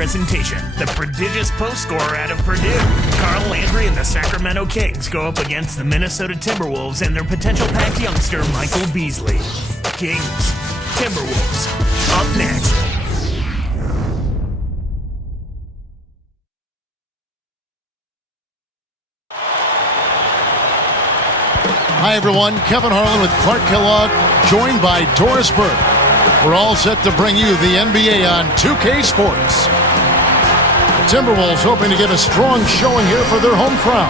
presentation. The prodigious post scorer out of Purdue, Carl Landry and the Sacramento Kings go up against the Minnesota Timberwolves and their potential packed youngster, Michael Beasley. Kings, Timberwolves, up next. Hi, everyone. Kevin Harlan with Clark Kellogg, joined by Doris Burke. We're all set to bring you the NBA on 2K Sports. The Timberwolves hoping to get a strong showing here for their home crowd.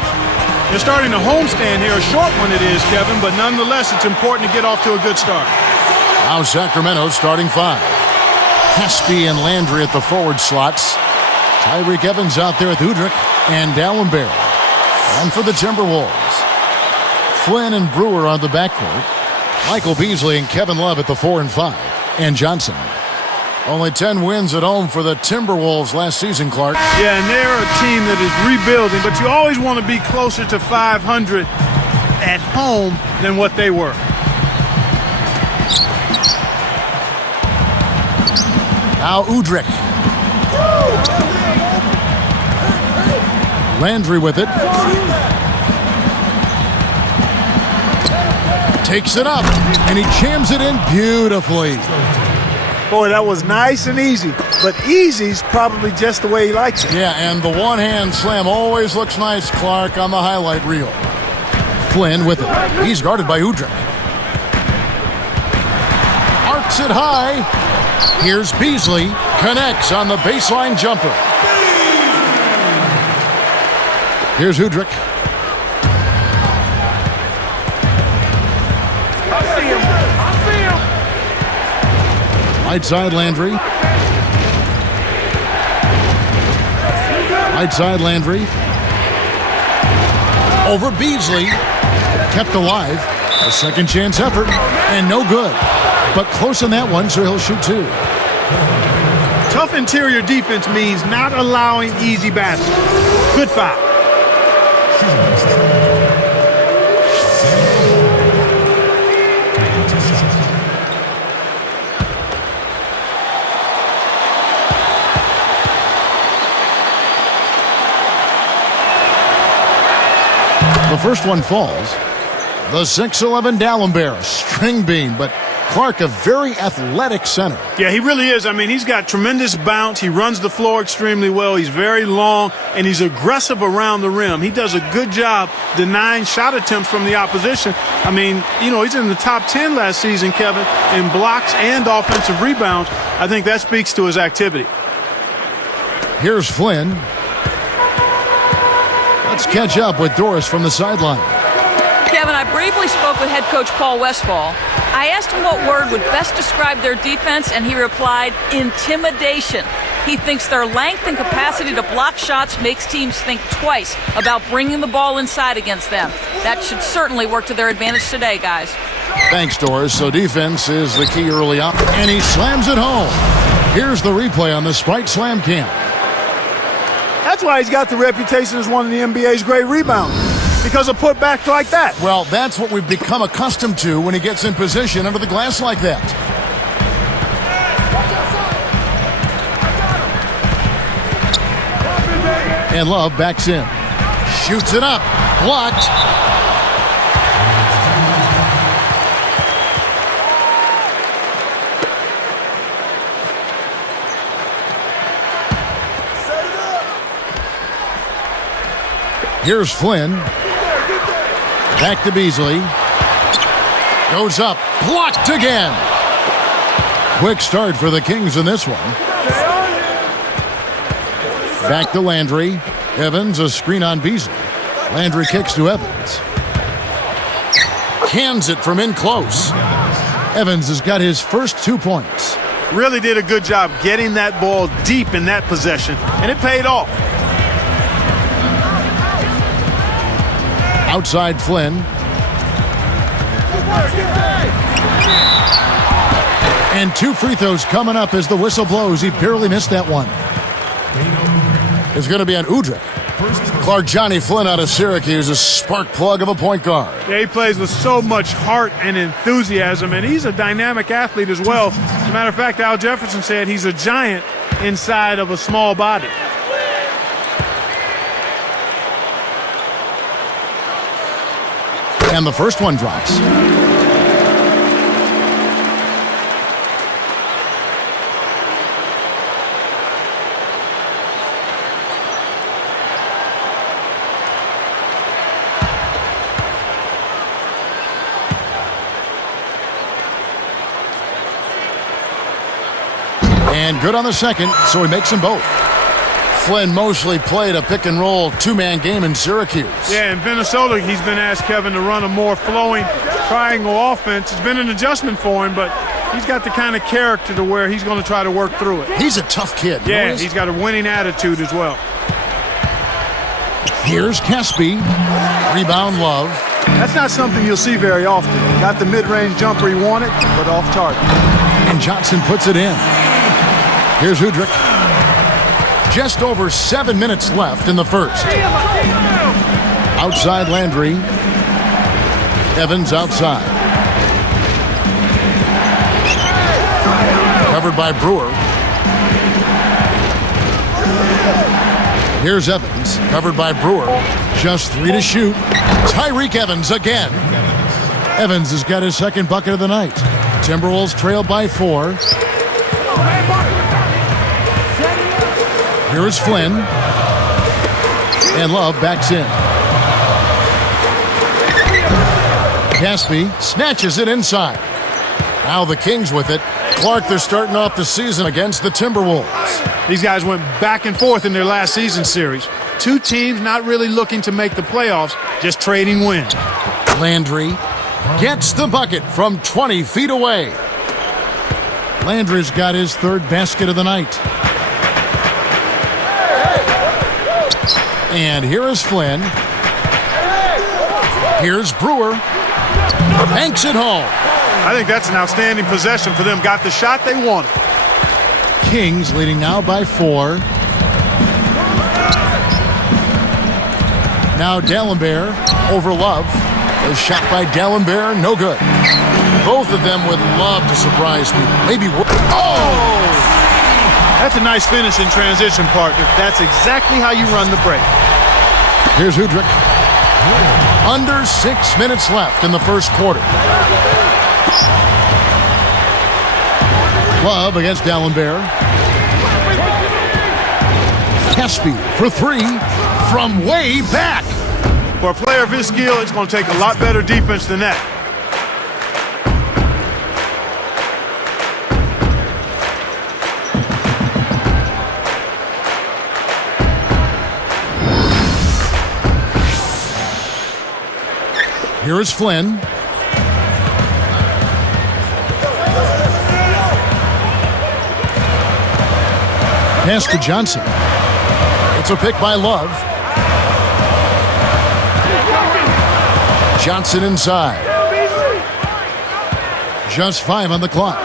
They're starting a homestand here, a short one it is, Kevin, but nonetheless, it's important to get off to a good start. Now Sacramento starting five. Hespe and Landry at the forward slots. Tyreke Evans out there with Udrih and Dallenberg. And for the Timberwolves, Flynn and Brewer on the backcourt. Michael Beasley and Kevin Love at the 4 and 5. And Johnson. Only 10 wins at home for the Timberwolves last season, Clark. Yeah, and they're a team that is rebuilding, but you always want to be closer to 500 at home than what they were. Now Udrih. Landry with it. Takes it up, and he jams it in beautifully. Boy, that was nice and easy, but easy's probably just the way he likes it. Yeah, and the one-hand slam always looks nice, Clark, on the highlight reel. Flynn with it. He's guarded by Udrih. Arcs it high. Here's Beasley. Connects on the baseline jumper. Here's Udrih. Right side Landry. Right side Landry. Over Beasley. Kept alive. A second chance effort. And no good. But close on that one, so he'll shoot two. Tough interior defense means not allowing easy baskets. Good foul. The first one falls. The 6'11" Dallenberg, string bean, but Clark, a very athletic center. Yeah, he really is. I mean, he's got tremendous bounce. He runs the floor extremely well. He's very long, and he's aggressive around the rim. He does a good job denying shot attempts from the opposition. I mean, you know, he's in the top 10 last season, Kevin, in blocks and offensive rebounds. I think that speaks to his activity. Here's Flynn. Let's catch up with Doris from the sideline. Kevin, I briefly spoke with head coach Paul Westphal. I asked him what word would best describe their defense, and he replied, intimidation. He thinks their length and capacity to block shots makes teams think twice about bringing the ball inside against them. That should certainly work to their advantage today, guys. Thanks, Doris. So defense is the key early on. And he slams it home. Here's the replay on the Sprite Slam Cam. That's why he's got the reputation as one of the NBA's great rebounders, because of putbacks like that. Well, that's what we've become accustomed to when he gets in position under the glass like that. And Love backs in. Shoots it up. Blocked. Here's Flynn. Back to Beasley. Goes up. Blocked again. Quick start for the Kings in this one. Back to Landry. Evans, a screen on Beasley. Landry kicks to Evans. Cans it from in close. Evans has got his first 2 points. Really did a good job getting that ball deep in that possession, and it paid off. Outside Flynn. And 2 free throws coming up as the whistle blows. He barely missed that one. It's going to be on Udrih. Clark, Johnny Flynn out of Syracuse, a spark plug of a point guard. Yeah, he plays with so much heart and enthusiasm, and he's a dynamic athlete as well. As a matter of fact, Al Jefferson said he's a giant inside of a small body. And the first one drops. And good on the second, so he makes them both. Flynn mostly played a pick-and-roll two-man game in Syracuse. Yeah, in Minnesota, he's been asked, Kevin, to run a more flowing triangle offense. It's been an adjustment for him, but he's got the kind of character to where he's going to try to work through it. He's a tough kid. Yeah, he's got a winning attitude as well. Here's Caspi. Rebound, Love. That's not something you'll see very often. Got the mid-range jumper he wanted, but off target. And Johnson puts it in. Here's Udrich. Just over 7 minutes left in the first. Outside Landry. Evans outside. Covered by Brewer. Here's Evans, covered by Brewer. Just 3 to shoot. Tyreek Evans again. Evans has got his second bucket of the night. Timberwolves trail by 4. Here is Flynn. And Love backs in. Caspi snatches it inside. Now the Kings with it. Clark, they're starting off the season against the Timberwolves. These guys went back and forth in their last season series. Two teams not really looking to make the playoffs, just trading wins. Landry gets the bucket from 20 feet away. Landry's got his third basket of the night. And here is Flynn. Here's Brewer. Banks it home. I think that's an outstanding possession for them. Got the shot they wanted. Kings leading now by 4. Now D'Alembert over Love. A shot by D'Alembert, no good. Both of them would love to surprise me. Maybe. Oh! That's a nice finish in transition, partner. That's exactly how you run the break. Here's Udrich. Under 6 minutes left in the first quarter. Love against D'Alembert. Caspi for 3 from way back. For a player of his skill, it's going to take a lot better defense than that. Here is Flynn. Pass to Johnson. It's a pick by Love. Johnson inside. Just 5 on the clock.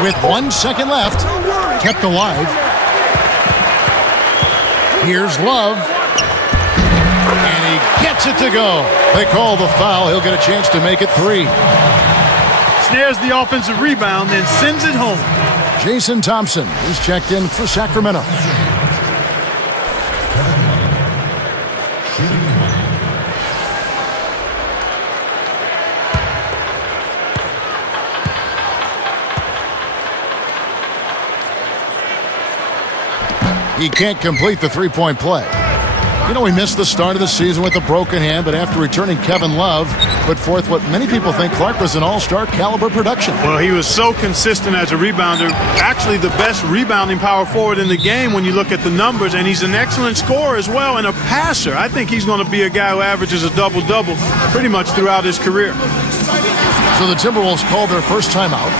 With 1 second left, kept alive. Here's Love. And he gets it to go. They call the foul. He'll get a chance to make it 3. Snares the offensive rebound, then sends it home. Jason Thompson is checked in for Sacramento. He can't complete the three-point play. You know, he missed the start of the season with a broken hand, but after returning, Kevin Love put forth what many people think Clark was an all-star caliber production. Well, he was so consistent as a rebounder, actually the best rebounding power forward in the game when you look at the numbers, and he's an excellent scorer as well and a passer. I think he's going to be a guy who averages a double-double pretty much throughout his career. So the Timberwolves called their first timeout.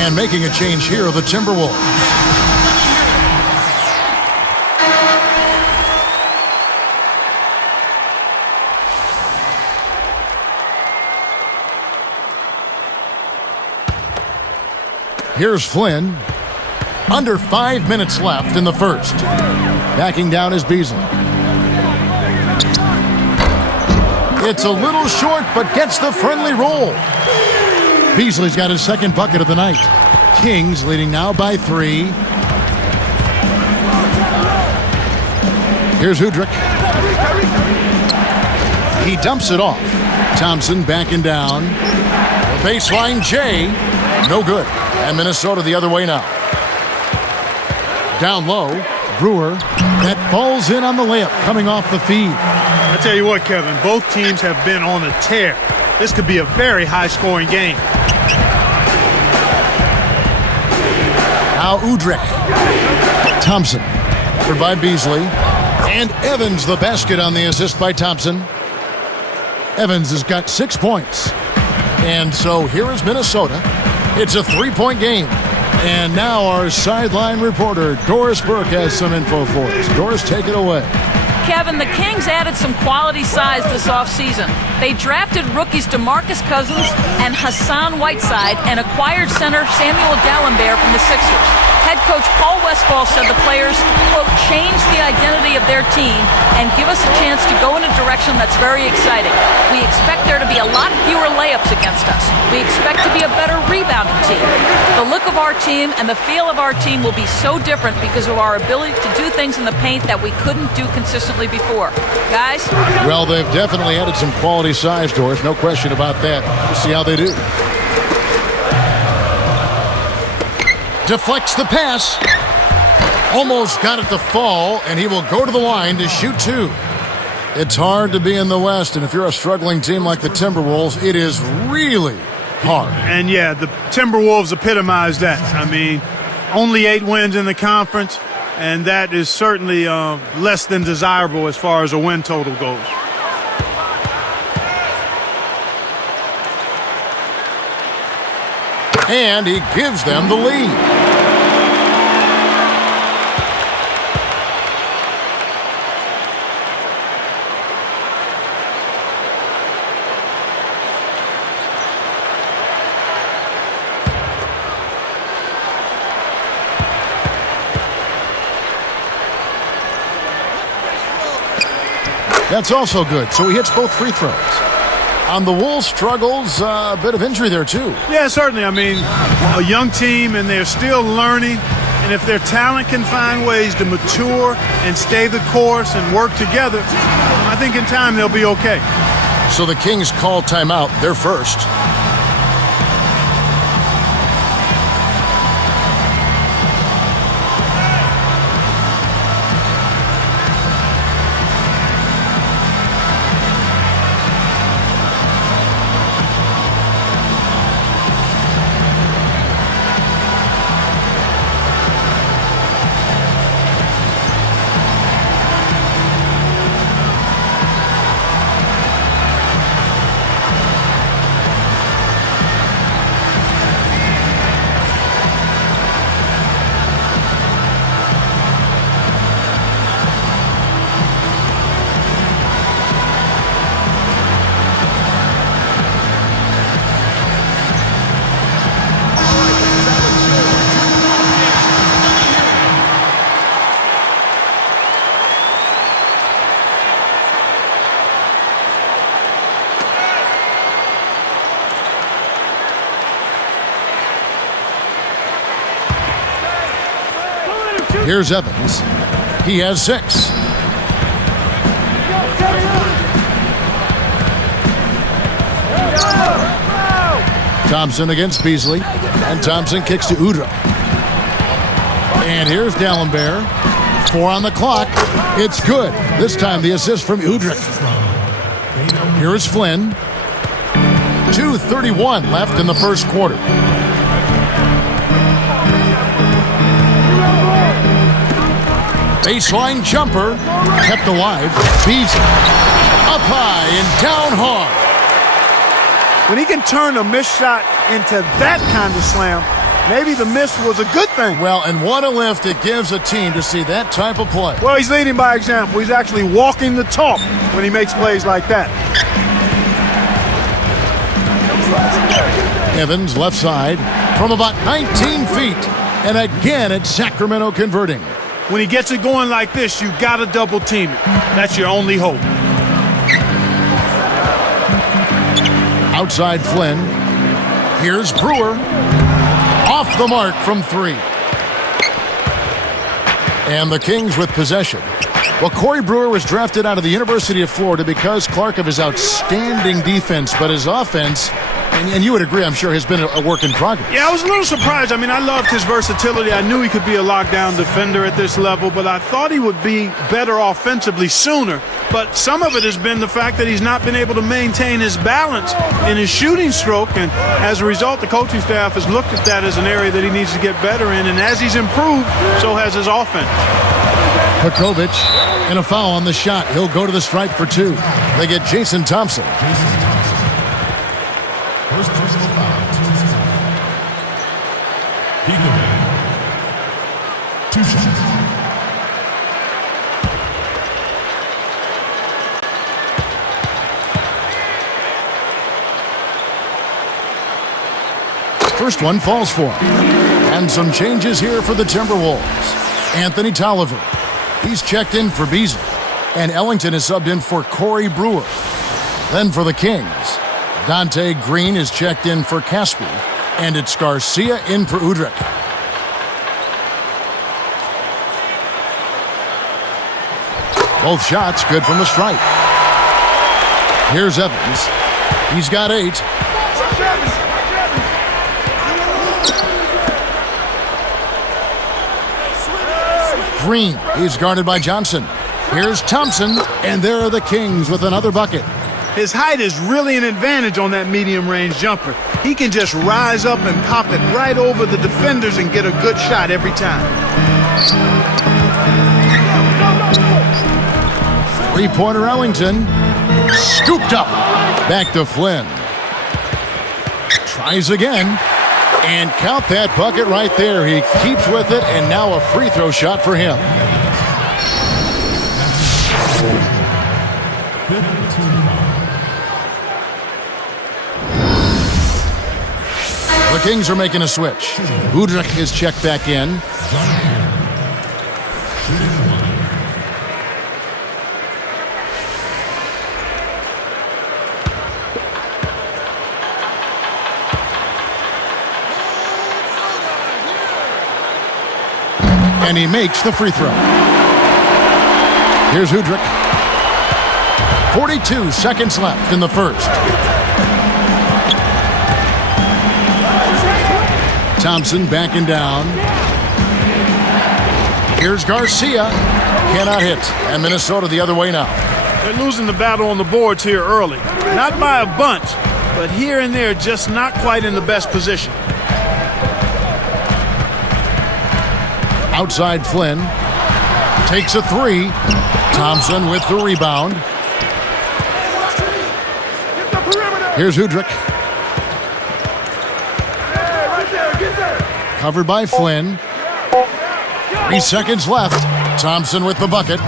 And making a change here are the Timberwolves. Here's Flynn. Under 5 minutes left in the first. Backing down is Beasley. It's a little short, but gets the friendly roll. Beasley's got his second bucket of the night. Kings leading now by 3. Here's Udrich. He dumps it off. Thompson backing down. The baseline J. No good. And Minnesota the other way now. Down low. Brewer. That falls in on the layup coming off the feed. I tell you what, Kevin, both teams have been on a tear. This could be a very high-scoring game. Now Udrich. Thompson. Covered by Beasley. And Evans the basket on the assist by Thompson. Evans has got 6 points. And so here is Minnesota. It's a 3-point game. And now our sideline reporter, Doris Burke, has some info for us. Doris, take it away. Kevin, the Kings added some quality size this offseason. They drafted rookies DeMarcus Cousins and Hassan Whiteside and acquired center Samuel Dalembert from the Sixers. Head coach Paul Westphal said the players, quote, change the identity of their team and give us a chance to go in a direction that's very exciting. We expect there to be a lot fewer layups against us. We expect to be a better rebounding team. The look of our team and the feel of our team will be so different because of our ability to do things in the paint that we couldn't do consistently before. Guys? Well, they've definitely added some quality size, Doris. No question about that. We'll see how they do. Deflects the pass. Almost got it to fall, and he will go to the line to shoot 2. It's hard to be in the West, and if you're a struggling team like the Timberwolves, it is really hard. And yeah, the Timberwolves epitomize that. I mean, only 8 wins in the conference, and that is certainly less than desirable as far as a win total goes. And he gives them the lead. That's also good. So he hits both free throws. On the Wolves' struggles, a bit of injury there, too. Yeah, certainly. I mean, a young team, and they're still learning. And if their talent can find ways to mature and stay the course and work together, I think in time they'll be okay. So the Kings call timeout. They're first. Here's Evans. He has 6. Thompson against Beasley. And Thompson kicks to Udrich. And here's Dalembert. 4 on the clock. It's good. This time the assist from Udrich. Here is Flynn. 2:31 left in the first quarter. Baseline jumper, kept alive. Beasley, up high and down hard. When he can turn a missed shot into that kind of slam, Maybe the miss was a good thing. Well, and what a lift it gives a team to see that type of play. Well, he's leading by example. He's actually walking the talk when he makes plays like that. Evans, left side, from about 19 feet. And again, it's Sacramento converting. When he gets it going like this, you got to double team it. That's your only hope. Outside Flynn. Here's Brewer. Off the mark from 3. And the Kings with possession. Well, Corey Brewer was drafted out of the University of Florida because, Clark, of his outstanding defense, but his offense, and you would agree, I'm sure, has been a work in progress. Yeah, I was a little surprised. I mean, I loved his versatility. I knew he could be a lockdown defender at this level, but I thought he would be better offensively sooner. But some of it has been the fact that he's not been able to maintain his balance in his shooting stroke, and as a result, the coaching staff has looked at that as an area that he needs to get better in, and as he's improved, so has his offense. Pekovic, and a foul on the shot. He'll go to the stripe for 2. They get Jason Thompson. First personal foul, team 2 shots. First one falls for him. And some changes here for the Timberwolves. Anthony Tolliver. He's checked in for Beasley. And Ellington is subbed in for Corey Brewer. Then for the Kings, Dante Green is checked in for Caspi. And it's Garcia in for Udrich. Both shots good from the stripe. Here's Evans. He's got 8. Green, he's guarded by Johnson. Here's Thompson, and there are the Kings with another bucket. His height is really an advantage on that medium-range jumper. He can just rise up and pop it right over the defenders and get a good shot every time. 3-pointer Ellington. Scooped up. Back to Flynn. Tries again. And count that bucket right there. He keeps with it, and now a free throw shot for him. The Kings are making a switch. Udrich is checked back in. And he makes the free throw. Here's Udrich. 42 seconds left in the first. Thompson backing down. Here's Garcia. Cannot hit. And Minnesota the other way now. They're losing the battle on the boards here early. Not by a bunch, but here and there, just not quite in the best position. Outside Flynn. Takes a 3. Thompson with the rebound. Here's Udrich. Covered by Flynn. 3 seconds left. Thompson with the bucket. A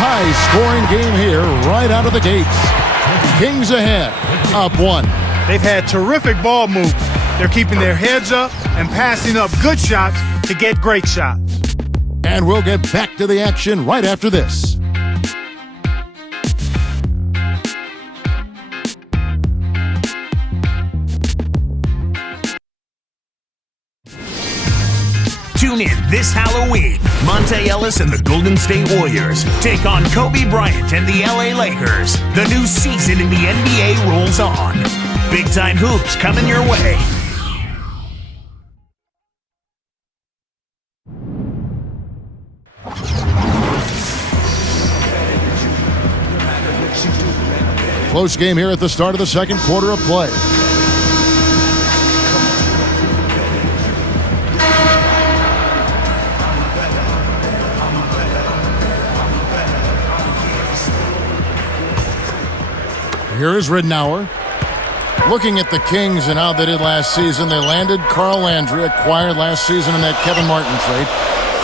high-scoring game here right out of the gates. Kings ahead, up 1. They've had terrific ball movement. They're keeping their heads up and passing up good shots to get great shots. And we'll get back to the action right after this. Tune in this Halloween. Monte Ellis and the Golden State Warriors take on Kobe Bryant and the LA Lakers. The new season in the NBA rolls on. Big-time hoops coming your way. Close game here at the start of the second quarter of play. Here is Ridnour. Looking at the Kings and how they did last season, they landed Carl Landry, acquired last season in that Kevin Martin trade.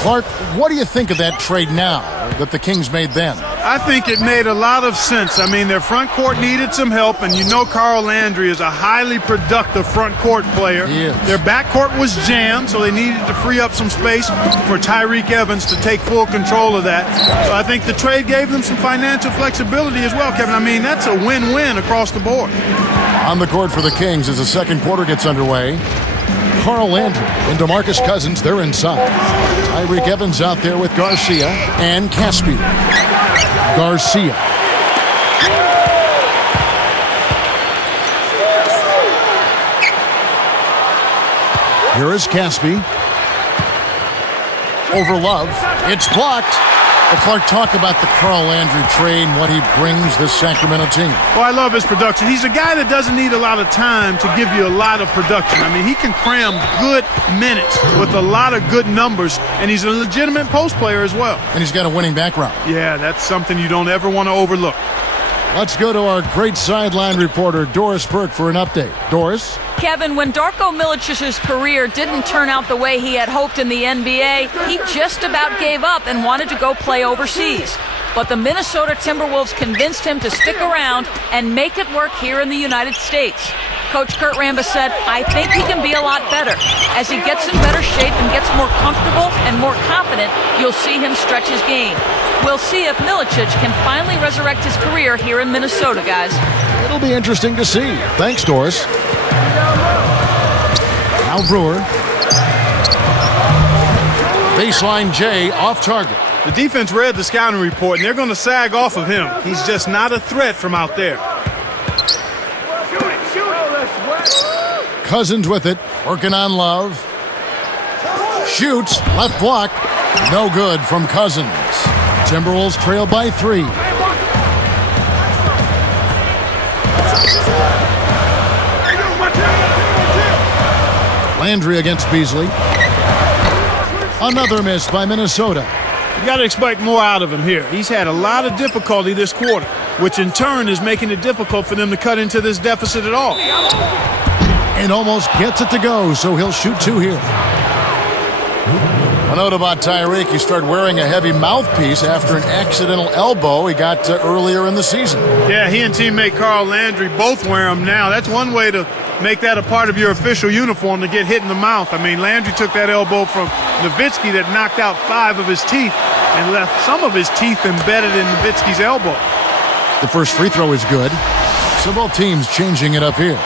Clark, what do you think of that trade now that the Kings made then? I think it made a lot of sense. I mean, their front court needed some help, and you know Carl Landry is a highly productive front court player. He is. Their back court was jammed, so they needed to free up some space for Tyreke Evans to take full control of that. So I think the trade gave them some financial flexibility as well, Kevin. I mean, that's a win-win across the board. On the court for the Kings as the second quarter gets underway. Carl Landry and DeMarcus Cousins, they're inside. Tyreke Evans out there with Garcia and Caspian. Garcia. Here is Caspi. Over Love. It's blocked. Well, Clark, talk about the Carl Landry trade and what he brings this Sacramento team. Well, I love his production. He's a guy that doesn't need a lot of time to give you a lot of production. I mean, he can cram good minutes with a lot of good numbers, and he's a legitimate post player as well. And he's got a winning background. Yeah, that's something you don't ever want to overlook. Let's go to our great sideline reporter, Doris Burke, for an update. Doris? Kevin, when Darko Milicic's career didn't turn out the way he had hoped in the NBA, he just about gave up and wanted to go play overseas. But the Minnesota Timberwolves convinced him to stick around and make it work here in the United States. Coach Kurt Rambis said, I think he can be a lot better. As he gets in better shape and gets more comfortable and more confident, you'll see him stretch his game. We'll see if Milicic can finally resurrect his career here in Minnesota, guys. It'll be interesting to see. Thanks, Doris. Now Brewer. Baseline J off target. The defense read the scouting report, and they're going to sag off of him. He's just not a threat from out there. Cousins with it, working on Love. Shoots, left block. No good from Cousins. Timberwolves trail by 3. Landry against Beasley. Another miss by Minnesota. You got to expect more out of him here. He's had a lot of difficulty this quarter, which in turn is making it difficult for them to cut into this deficit at all. And almost gets it to go, so he'll shoot 2 here. A note about Tyreke, he started wearing a heavy mouthpiece after an accidental elbow he got earlier in the season. Yeah, he and teammate Carl Landry both wear them now. That's one way to make that a part of your official uniform, to get hit in the mouth. I mean, Landry took that elbow from Nowitzki that knocked out 5 of his teeth and left some of his teeth embedded in Nowitzki's elbow. The first free throw is good. So both teams changing it up here.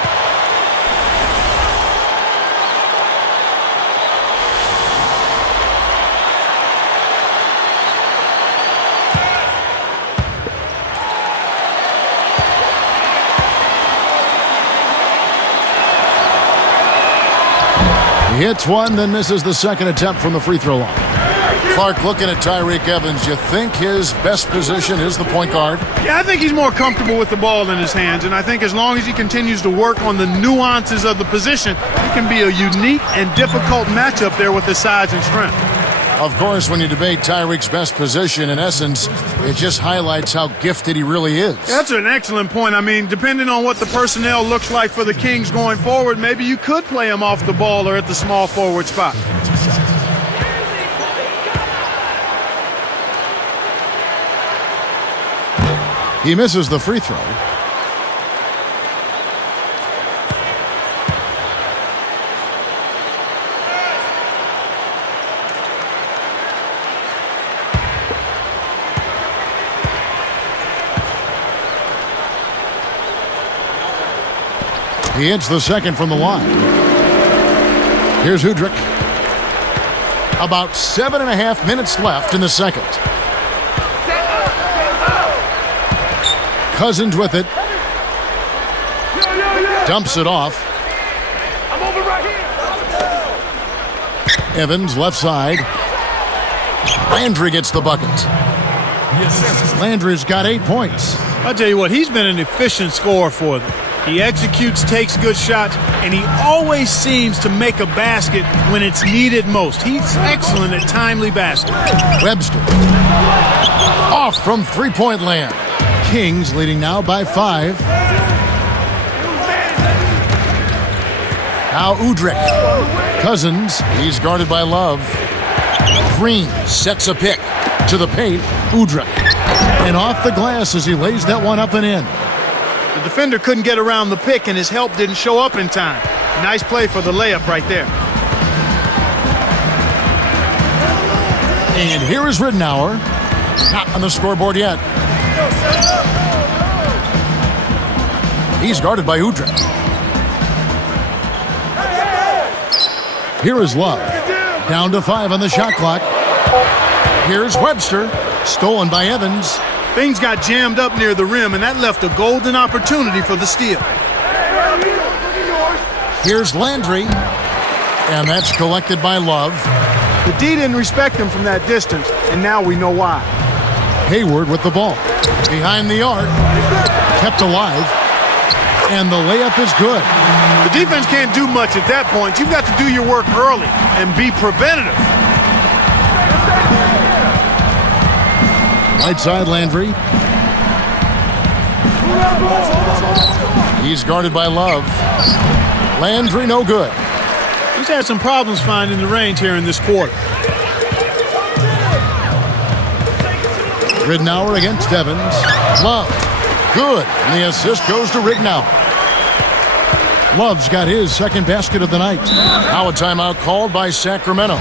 He hits one, then misses the second attempt from the free throw line. Clark, looking at Tyreke Evans, you think his best position is the point guard? Yeah, I think he's more comfortable with the ball in his hands, and I think as long as he continues to work on the nuances of the position, he can be a unique and difficult matchup there with his size and strength. Of course, when you debate Tyreke's best position, in essence, it just highlights how gifted he really is. That's an excellent point. I mean, depending on what the personnel looks like for the Kings going forward, maybe you could play him off the ball or at the small forward spot. He misses the free throw. He hits the second from the line. Here's Udrich. About 7.5 minutes left in the second. Cousins with it. Dumps it off. Evans left side. Landry gets the bucket. Landry's got 8 points. I'll tell you what, he's been an efficient scorer for them. He executes, takes good shots, and he always seems to make a basket when it's needed most. He's excellent at timely baskets. Webster. Off from three-point land. Kings leading now by 5. Now Udrich. Cousins, he's guarded by Love. Green sets a pick to the paint. Udrich. And off the glass as he lays that one up and in. The defender couldn't get around the pick, and his help didn't show up in time. Nice play for the layup right there. And here is Ridenour. Not on the scoreboard yet. He's guarded by Udrich. Here is Love. Down to 5 on the shot clock. Here's Webster. Stolen by Evans. Things got jammed up near the rim, and that left a golden opportunity for the steal. Here's Landry. And that's collected by Love. The D didn't respect him from that distance, and now we know why. Hayward with the ball. Behind the arc. Kept alive. And the layup is good. The defense can't do much at that point. You've got to do your work early and be preventative. Right side, Landry. He's guarded by Love. Landry, no good. He's had some problems finding the range here in this quarter. Ridenour against Evans. Love. Good. And the assist goes to Ridenour. Love's got his second basket of the night. Now a timeout called by Sacramento.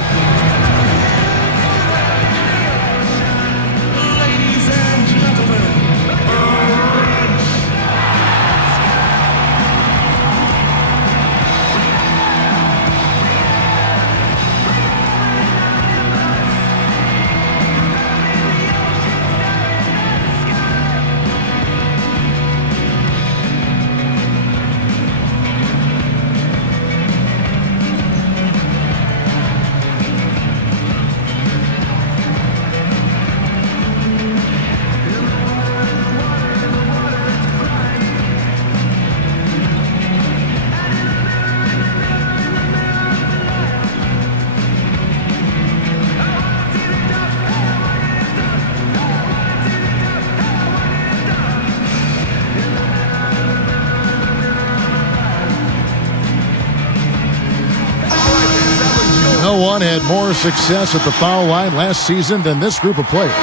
No one had more success at the foul line last season than this group of players.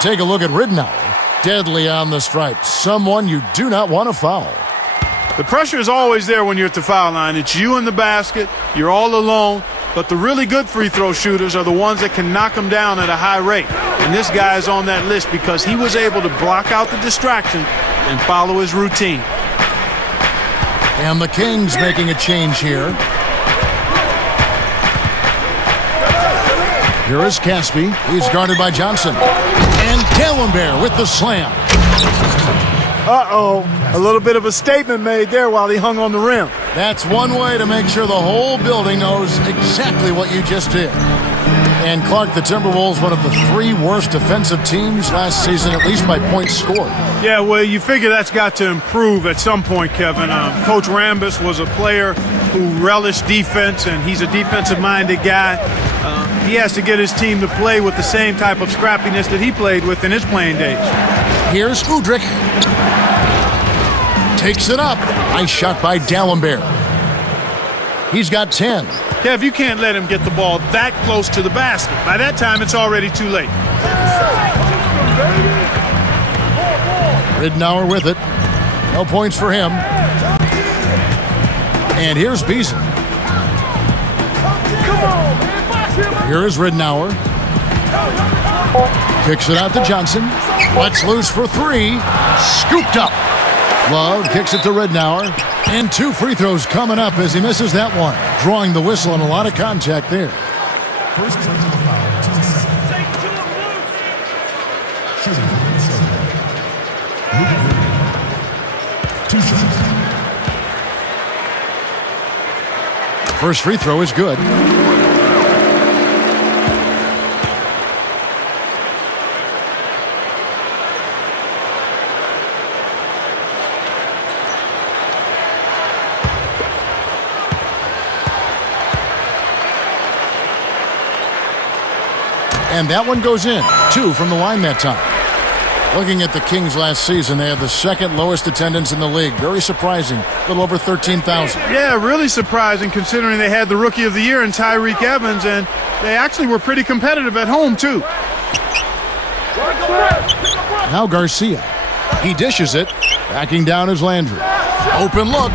Take a look at Ridenour. Deadly on the stripe. Someone you do not want to foul. The pressure is always there when you're at the foul line. It's you in the basket. You're all alone. But the really good free throw shooters are the ones that can knock them down at a high rate. And this guy is on that list because he was able to block out the distraction and follow his routine. And the Kings making a change here. Here is Caspi. He's guarded by Johnson. And Dallenberg with the slam. Uh-oh. A little bit of a statement made there while he hung on the rim. That's one way to make sure the whole building knows exactly what you just did. And Clark, the Timberwolves, one of the 3 worst defensive teams last season, at least by points scored. Yeah, well, you figure that's got to improve at some point, Kevin. Coach Rambis was a player who relished defense, and he's a defensive-minded guy. He has to get his team to play with the same type of scrappiness that he played with in his playing days. Here's Udrich. Takes it up. Nice shot by Dallenberg. He's got 10. Kev, you can't let him get the ball that close to the basket. By that time, it's already too late. Ridenour with it. No points for him. And here's Beasley. Here is Ridenour. Kicks it out to Johnson. Lets loose for 3. Scooped up. Love kicks it to Ridenour. And 2 free throws coming up as he misses that one. Drawing the whistle and a lot of contact there. First personal foul, 2 seconds. Shooting, Luke 2 shots. First free throw is good. And that one goes in. 2 from the line that time. Looking at the Kings last season, they had the second lowest attendance in the league. Very surprising. A little over 13,000. Yeah, really surprising considering they had the Rookie of the Year in Tyreek Evans, and they actually were pretty competitive at home, too. Now Garcia. He dishes it. Backing down is Landry. Open look.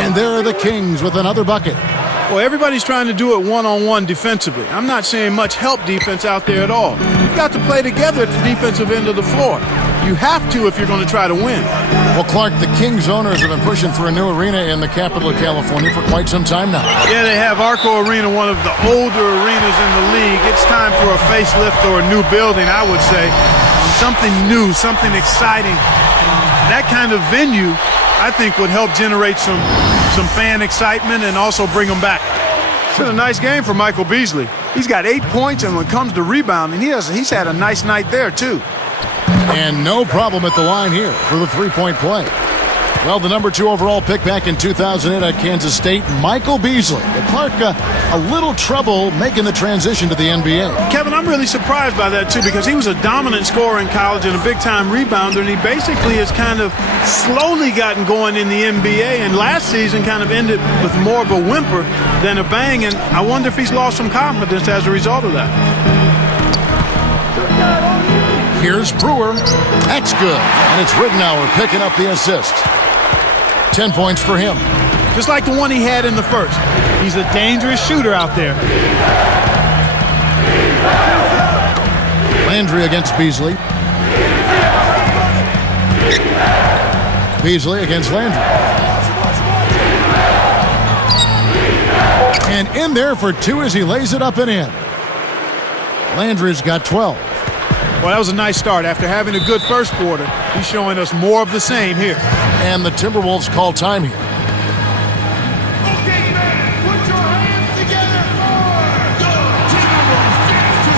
And there are the Kings with another bucket. Well, everybody's trying to do it one-on-one defensively. I'm not seeing much help defense out there at all. You've got to play together at the defensive end of the floor. You have to if you're going to try to win. Well, Clark, the Kings owners have been pushing for a new arena in the capital of California for quite some time now. Yeah, they have Arco Arena, one of the older arenas in the league. It's time for a facelift or a new building, I would say. Something new, something exciting. That kind of venue, I think, would help generate some fan excitement and also bring them back. It's been a nice game for Michael Beasley. He's got 8 points, and when it comes to rebounding, he's had a nice night there, too. And no problem at the line here for the three-point play. Well, the number 2 overall pick back in 2008 at Kansas State, Michael Beasley. But Clark, a little trouble making the transition to the NBA. Kevin, I'm really surprised by that, too, because he was a dominant scorer in college and a big-time rebounder, and he basically has kind of slowly gotten going in the NBA, and last season kind of ended with more of a whimper than a bang, and I wonder if he's lost some confidence as a result of that. Here's Brewer. That's good. And it's Ridnour picking up the assist. 10 points for him. Just like the one he had in the first. He's a dangerous shooter out there. Landry against Beasley. Beasley against Landry. And in there for 2 as he lays it up and in. Landry's got 12. Well, that was a nice start. After having a good first quarter, he's showing us more of the same here. And the Timberwolves call time here. Okay, man, put your hands together for the Timberwolves dance team.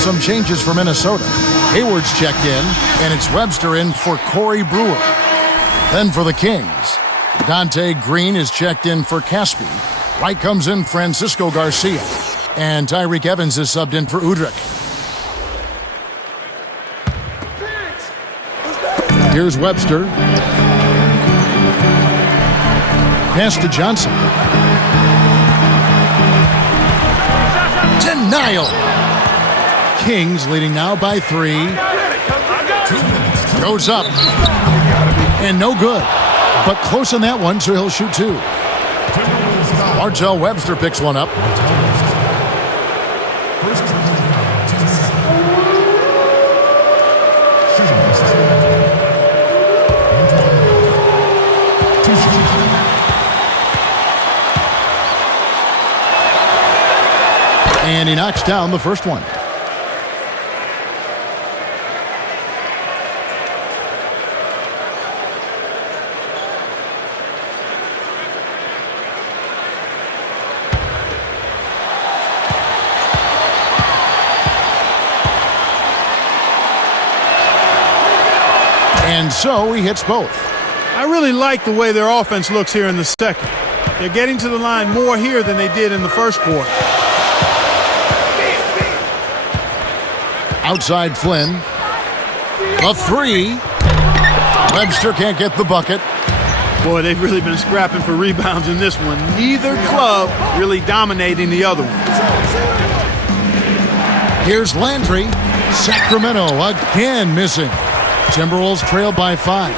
Some changes for Minnesota. Hayward's checked in, and it's Webster in for Corey Brewer. Then for the Kings, Dante Green is checked in for Caspi. Right comes in Francisco Garcia. And Tyreek Evans is subbed in for Udrich. Here's Webster. Pass to Johnson. Denial. Kings leading now by 3. Goes up. And no good. But close on that one, so he'll shoot 2. Martell Webster picks one up. And he knocks down the first one. And so he hits both. I really like the way their offense looks here in the second. They're getting to the line more here than they did in the first quarter. Outside Flynn. A 3. Webster can't get the bucket. Boy, they've really been scrapping for rebounds in this one. Neither club really dominating the other one. Here's Landry. Sacramento again missing. Timberwolves trail by 5.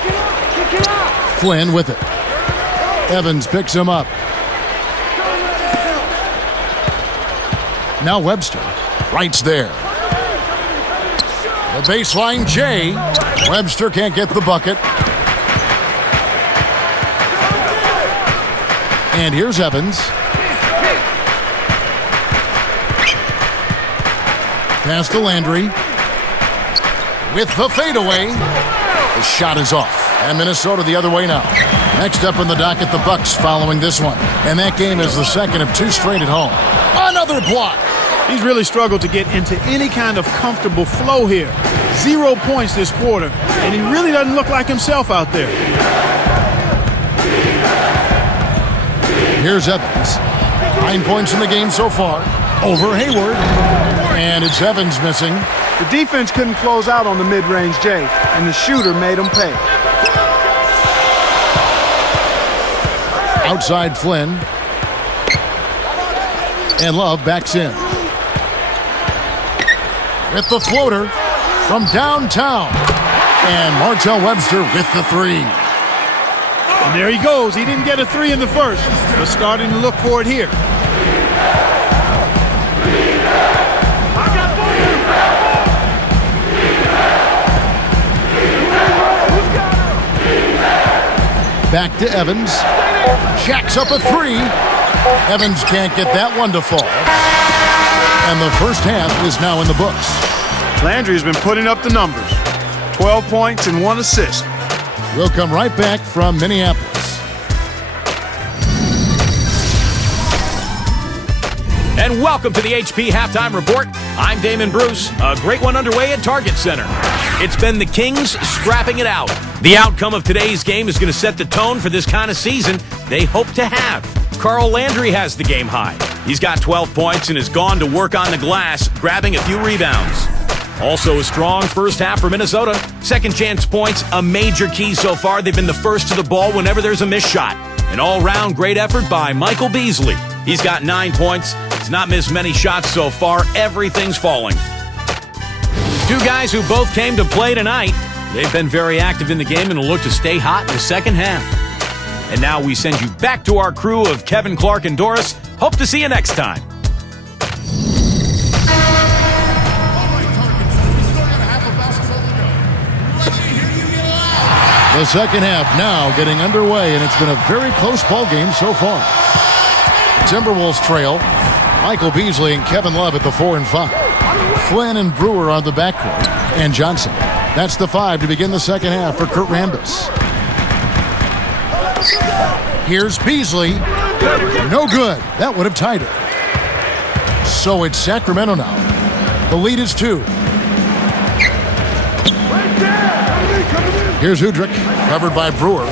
Flynn with it. Evans picks him up. Now Webster. Wright's there. The baseline J. Webster can't get the bucket. And here's Evans. Pass to Landry. With the fadeaway. The shot is off. And Minnesota the other way now. Next up on the docket, the Bucks following this one. And that game is the second of 2 straight at home. Another block. He's really struggled to get into any kind of comfortable flow here. 0 points this quarter, and he really doesn't look like himself out there. Here's Evans. 9 points in the game so far. Over Hayward. And it's Evans missing. The defense couldn't close out on the mid-range J, and the shooter made him pay. Outside Flynn. And Love backs in. With the floater from downtown. And Martell Webster with the 3. And there he goes. He didn't get a 3 in the first, but starting to look for it here. Back to Evans. Jacks up a 3. Evans can't get that one to fall. And the first half is now in the books. Landry's been putting up the numbers. 12 points and 1 assist. We'll come right back from Minneapolis. And welcome to the HP Halftime Report. I'm Damon Bruce. A great one underway at Target Center. It's been the Kings scrapping it out. The outcome of today's game is going to set the tone for this kind of season they hope to have. Carl Landry has the game high. He's got 12 points and has gone to work on the glass, grabbing a few rebounds. Also a strong first half for Minnesota. Second chance points, a major key so far. They've been the first to the ball whenever there's a missed shot. An all-round great effort by Michael Beasley. He's got 9 points. He's not missed many shots so far. Everything's falling. 2 guys who both came to play tonight. They've been very active in the game and will look to stay hot in the second half. And now we send you back to our crew of Kevin, Clark, and Doris. Hope to see you next time. The second half now getting underway, and it's been a very close ball game so far. Timberwolves trail. Michael Beasley and Kevin Love at the 4 and 5. Flynn and Brewer on the backcourt. And Johnson. That's the 5 to begin the second half for Kurt Rambis. Here's Beasley. No good. That would have tied it. So it's Sacramento now. The lead is 2. Here's Udrich, covered by Brewer.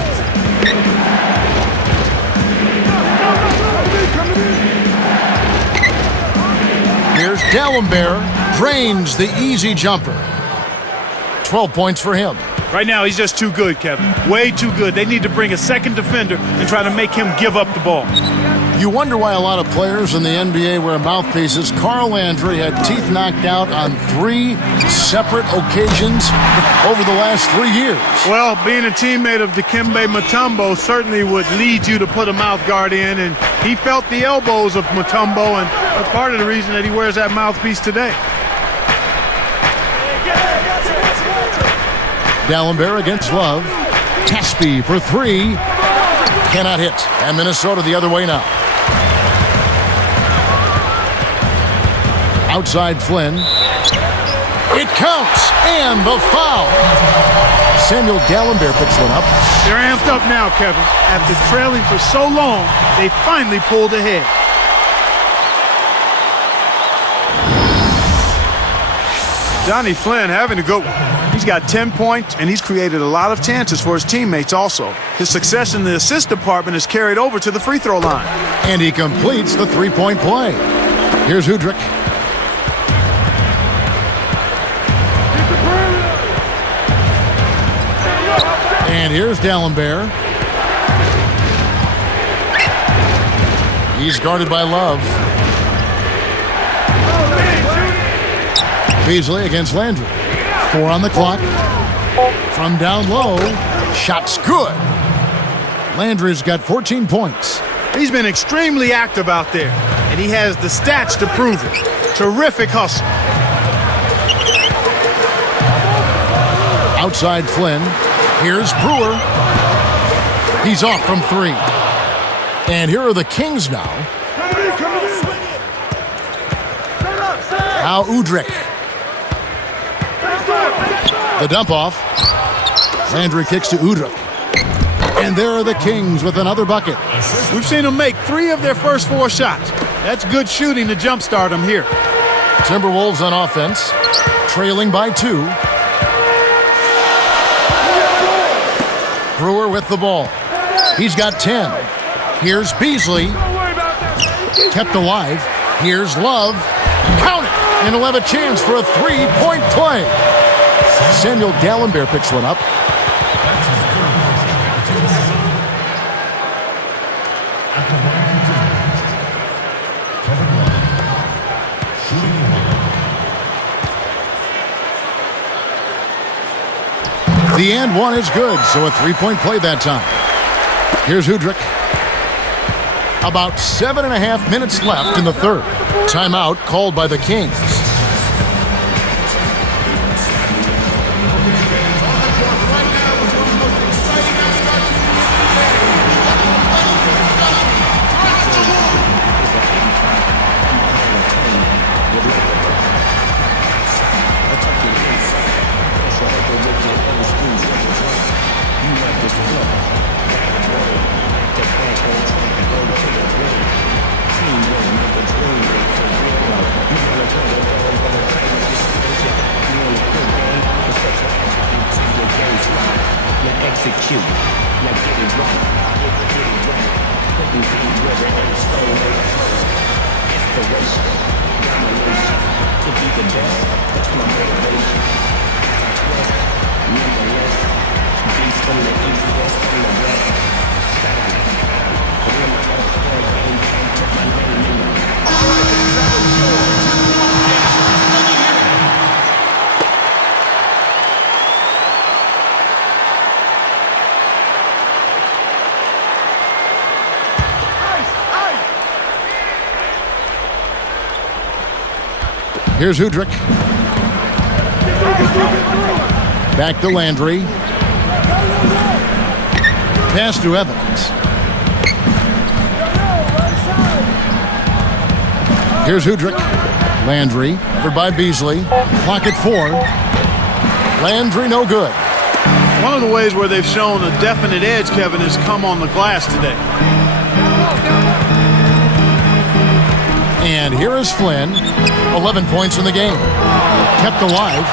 Here's D'Alembert, drains the easy jumper. 12 points for him. Right now, he's just too good, Kevin. Way too good. They need to bring a second defender and try to make him give up the ball. You wonder why a lot of players in the NBA wear mouthpieces. Carl Landry had teeth knocked out on 3 separate occasions over the last 3 years. Well, being a teammate of Dikembe Mutombo certainly would lead you to put a mouth guard in, and he felt the elbows of Mutombo, and that's part of the reason that he wears that mouthpiece today. D'Alembert against Love. Caspi for 3. Cannot hit. And Minnesota the other way now. Outside Flynn. It counts. And the foul. Samuel D'Alembert puts one up. They're amped up now, Kevin. After trailing for so long, they finally pulled ahead. Johnny Flynn having a good one. He's got 10 points, and he's created a lot of chances for his teammates also. His success in the assist department is carried over to the free throw line. And he completes the 3-point play. Here's Udrich. And here's D'Alembert. He's guarded by Love. Beasley against Landry. 4 on the clock. From down low. Shot's good. Landry's got 14 points. He's been extremely active out there. and he has the stats to prove it. Terrific hustle. Outside Flynn. Here's Brewer. He's off from 3. And here are the Kings now. Now Udrich. The dump off. Landry kicks to Udrich. And there are the Kings with another bucket. We've seen them make 3 of their first 4 shots. That's good shooting to jumpstart them here. Timberwolves on offense, trailing by 2. Brewer with the ball. He's got 10. Here's Beasley. Kept alive. Here's Love. Count it! And he'll have a chance for a 3-point play. Samuel Gallenberg picks one up. The and one is good, so a 3-point play that time. Here's Udrich. About 7.5 minutes left in the third. Timeout called by the Kings. Execute, like get it right, inspiration, domination, to be the best, that's my motivation. Quest, nonetheless, beast from the east, west from the west. But when I got a point, I ain't trying to put my name in it. Here's Udrich. Back to Landry. Pass to Evans. Here's Udrich. Landry, covered by Beasley. Clock at 4. Landry, no good. One of the ways where they've shown a definite edge, Kevin, has come on the glass today. And here is Flynn. 11 points in the game. Kept alive.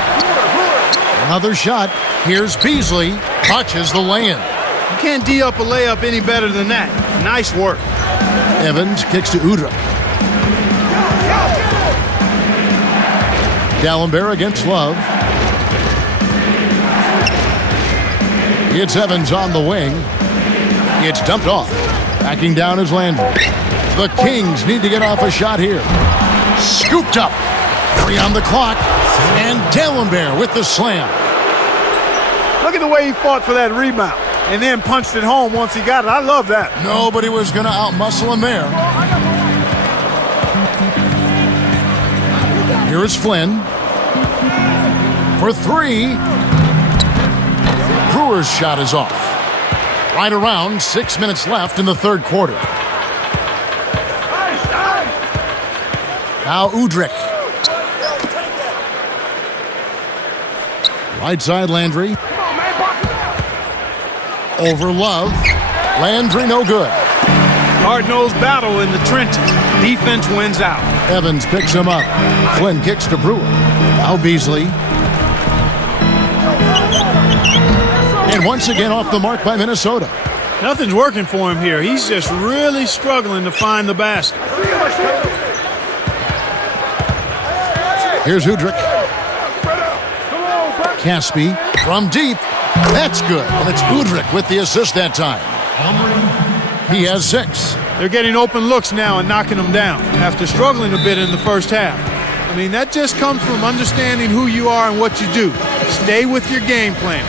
Another shot. Here's Beasley. Touches the lay-in. You can't D up a layup any better than that. Nice work. Evans kicks to Udrich. Gallenberg against Love. It's Evans on the wing. It's dumped off. Backing down is Landry. The Kings need to get off a shot here. Scooped up. 3 on the clock. And Gallenberg with the slam. Look at the way he fought for that rebound and then punched it home once he got it. I love that. Nobody was going to outmuscle him there. Here is Flynn. For 3. Brewer's shot is off. Right around 6 minutes left in the third quarter. Now Udrich. Right side Landry. Over Love. Landry no good. Hard-nosed battle in the trenches. Defense wins out. Evans picks him up. Flynn kicks to Brewer. Now Beasley. And once again off the mark by Minnesota. Nothing's working for him here. He's just really struggling to find the basket. Here's Udrich. Caspi from deep. That's good. And it's Udrich with the assist that time. He has 6. They're getting open looks now and knocking them down after struggling a bit in the first half. I mean, that just comes from understanding who you are and what you do. Stay with your game plan.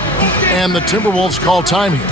And the Timberwolves call time here.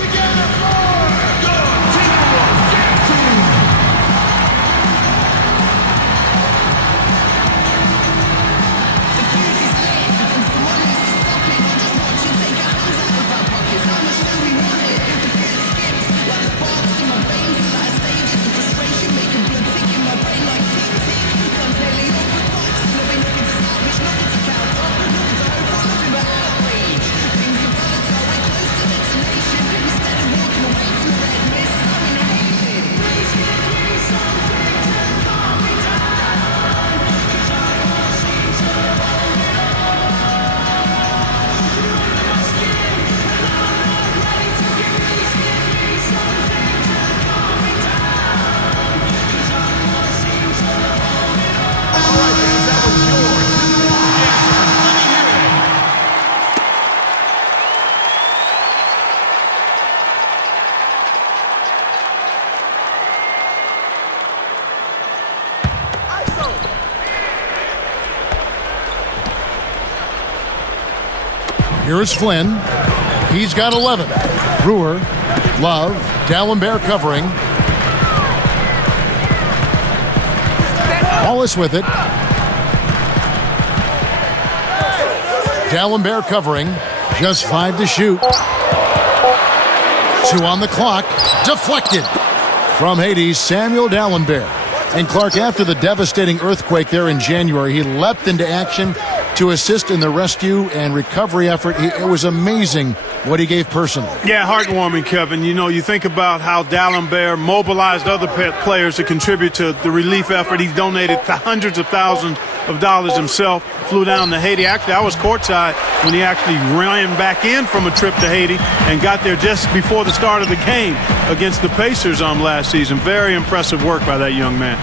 Here is Flynn. He's got 11. Brewer, Love, Dallenberg covering. Wallace with it. Dallenberg covering. Just 5 to shoot. 2 on the clock. Deflected. From Hades, Samuel Dallenberg. And Clark, after the devastating earthquake there in January, he leapt into action to assist in the rescue and recovery effort. It was amazing what he gave personally. Yeah, heartwarming, Kevin. You know, you think about how Dallenberg mobilized other players to contribute to the relief effort. He donated hundreds of thousands of dollars himself, flew down to Haiti. Actually, I was courtside when he actually ran back in from a trip to Haiti and got there just before the start of the game against the Pacers last season. Very impressive work by that young man.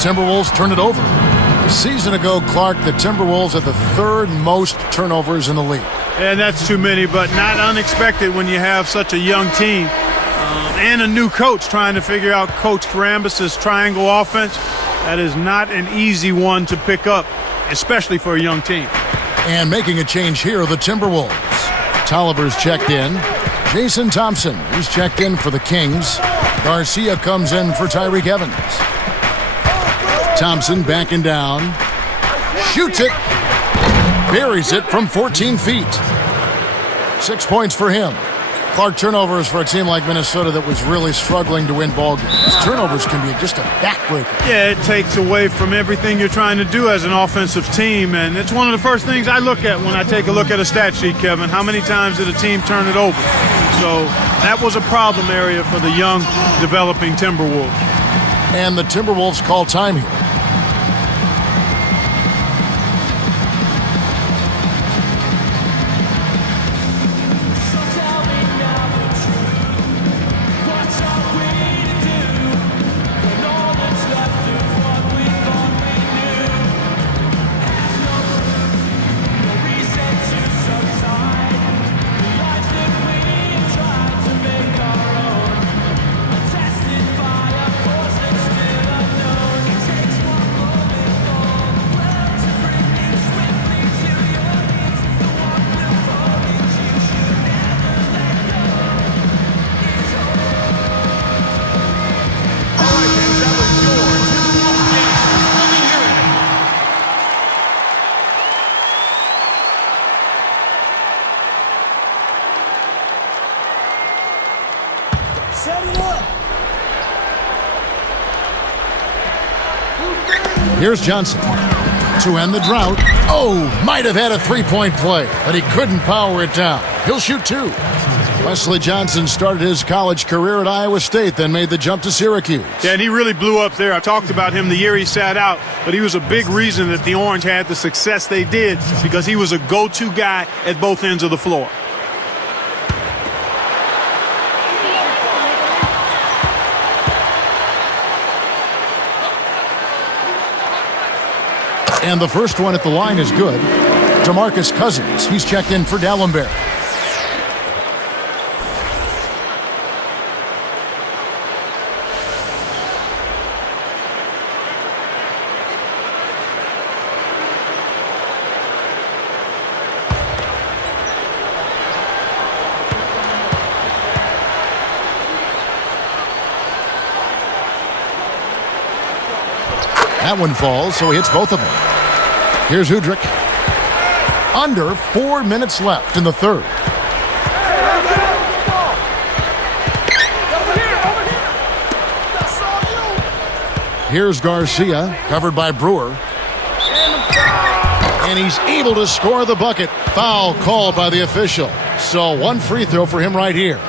Timberwolves turn it over. A season ago, Clark, the Timberwolves had the 3rd most turnovers in the league. And that's too many, but not unexpected when you have such a young team and a new coach trying to figure out Coach Karambas' triangle offense. That is not an easy one to pick up, especially for a young team. And making a change here, the Timberwolves. Tolliver's checked in. Jason Thompson is checked in for the Kings. Garcia comes in for Tyreek Evans. Thompson backing down. Shoots it. Buries it from 14 feet. 6 points for him. Clark, turnovers for a team like Minnesota that was really struggling to win ball games. Turnovers can be just a backbreaker. Yeah, it takes away from everything you're trying to do as an offensive team, and it's one of the first things I look at when I take a look at a stat sheet, Kevin. How many times did a team turn it over? So that was a problem area for the young, developing Timberwolves. And the Timberwolves call time here. Here's Johnson to end the drought. Oh, might have had a three-point play, but he couldn't power it down. He'll shoot 2. Wesley Johnson started his college career at Iowa State, then made the jump to Syracuse. Yeah, and he really blew up there. I talked about him the year he sat out, but he was a big reason that the Orange had the success they did because he was a go-to guy at both ends of the floor. And the first one at the line is good. DeMarcus Cousins, he's checked in for Dallenberg. That one falls, so he hits both of them. Here's Udrich. Under 4 minutes left in the third. Here's Garcia, covered by Brewer. And he's able to score the bucket. Foul called by the official. So one free throw for him right here.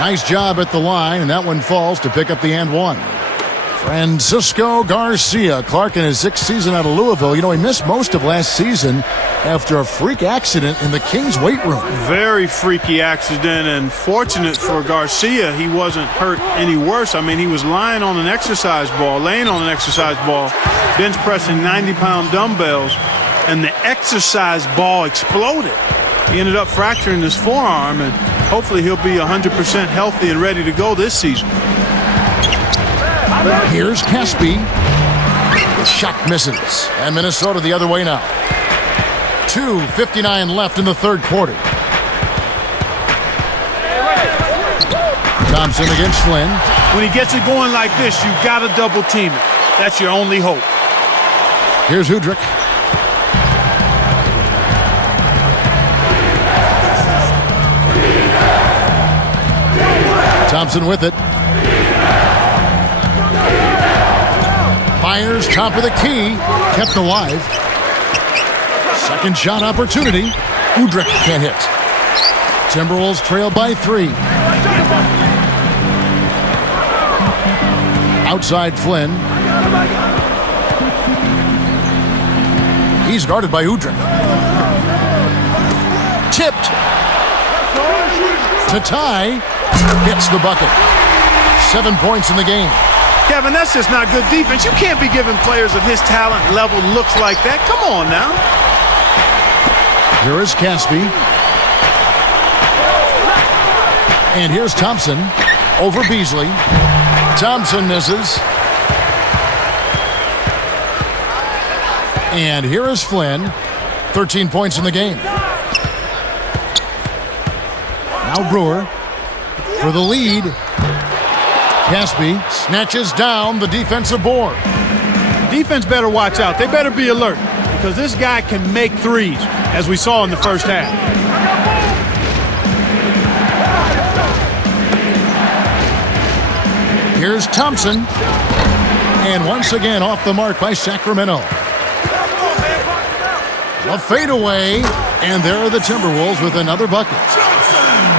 Nice job at the line, and that one falls to pick up the and one. Francisco Garcia. Clark in his 6th season out of Louisville. You know, he missed most of last season after a freak accident in the Kings weight room. Very freaky accident, and fortunate for Garcia, he wasn't hurt any worse. I mean, he was laying on an exercise ball, bench pressing 90-pound dumbbells, and the exercise ball exploded. He ended up fracturing his forearm, and hopefully he'll be 100% healthy and ready to go this season. Here's Caspi. The shot misses. And Minnesota the other way now. 2:59 left in the third quarter. Thompson against Flynn. When he gets it going like this, you've got to double team it. That's your only hope. Here's Udrich. Thompson with it. Fires top of the key. Kept alive. Second shot opportunity. Udrich can't hit. Timberwolves trail by 3. Outside Flynn. He's guarded by Udrich. Tipped. To tie. Hits the bucket. 7 points in the game. Kevin, that's just not good defense. You can't be giving players of his talent level looks like that. Come on now. Here is Caspi. And here's Thompson over Beasley. Thompson misses. And here is Flynn. 13 points in the game. Now Brewer for the lead. Caspi snatches down the defensive board. Defense better watch out. They better be alert because this guy can make threes, as we saw in the first half. Here's Thompson. And once again off the mark by Sacramento. A fadeaway. And there are the Timberwolves with another bucket.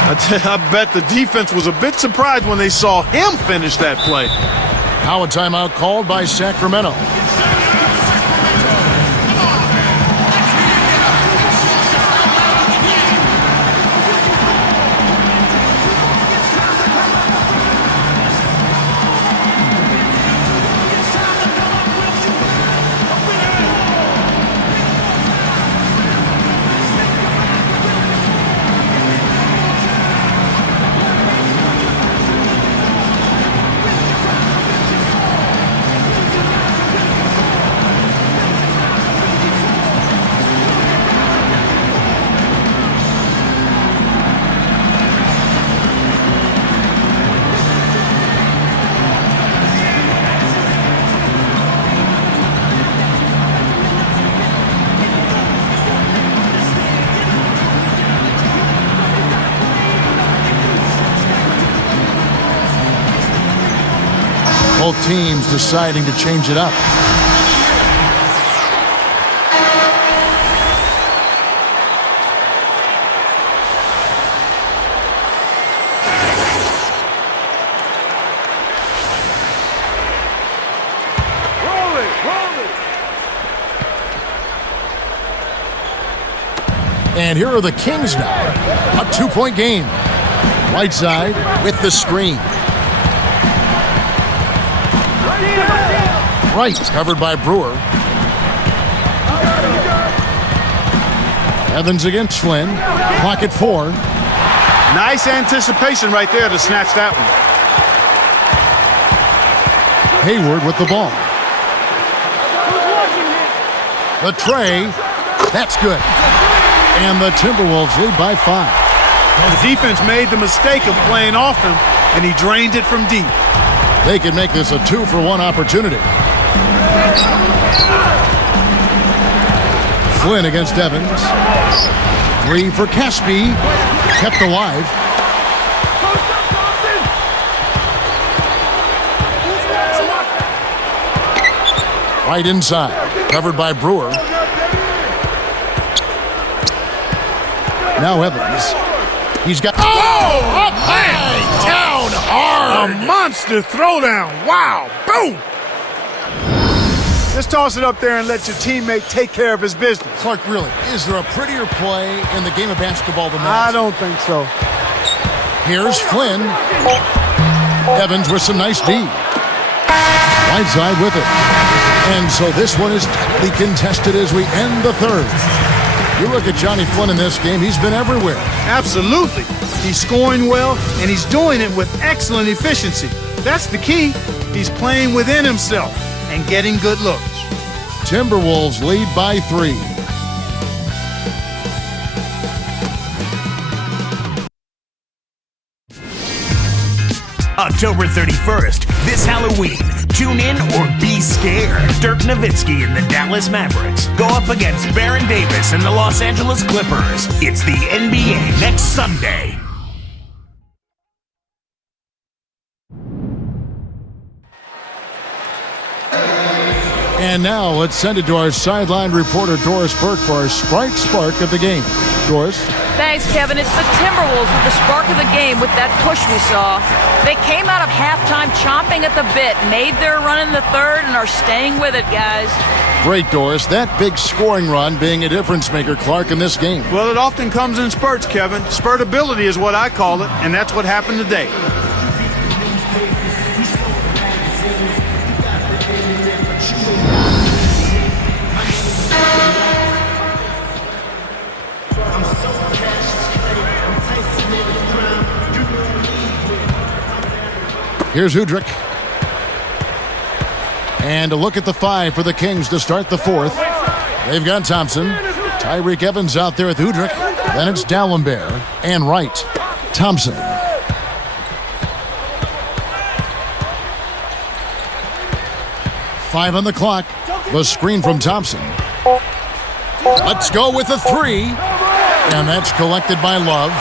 I bet the defense was a bit surprised when they saw him finish that play. Now a timeout called by Sacramento. Both teams deciding to change it up. And here are the Kings now. A 2-point game. Whiteside with the screen. Right, covered by Brewer. Evans against Flynn. Clock at 4. Nice anticipation right there to snatch that one. Hayward with the ball. The tray. That's good. And the Timberwolves lead by 5. The defense made the mistake of playing off him, and he drained it from deep. They can make this a 2-for-1 opportunity. Flynn against Evans. 3 for Caspi. Kept alive. Right inside. Covered by Brewer. Now Evans. He's got... Oh! Up high! Down hard! A monster throwdown. Wow. Boom! Just toss it up there and let your teammate take care of his business. Clark, really, is there a prettier play in the game of basketball than I that? don't think so. Here's Flynn. Evans with some nice D. Right side with it. And so this one is tightly contested as we end the third. You look at Johnny Flynn in this game, he's been everywhere. Absolutely. He's scoring well, and he's doing it with excellent efficiency. That's the key. He's playing within himself and getting good looks. Timberwolves lead by 3. October 31st, this Halloween. Tune in or be scared. Dirk Nowitzki and the Dallas Mavericks go up against Baron Davis and the Los Angeles Clippers. It's the NBA next Sunday. And now let's send it to our sideline reporter Doris Burke for our Sprite Spark of the game. Doris? Thanks, Kevin. It's the Timberwolves with the spark of the game with that push we saw. They came out of halftime chomping at the bit, made their run in the third, and are staying with it, guys. Great, Doris. That big scoring run being a difference maker, Clark, in this game. Well, it often comes in spurts, Kevin. Spurtability is what I call it, and that's what happened today. Here's Udrich. And a look at the 5 for the Kings to start the fourth. They've got Thompson. Tyreek Evans out there with Udrich. Then it's Dallenberg and Wright. Thompson. Five on the clock. The screen from Thompson. Let's go with a 3. And that's collected by Love.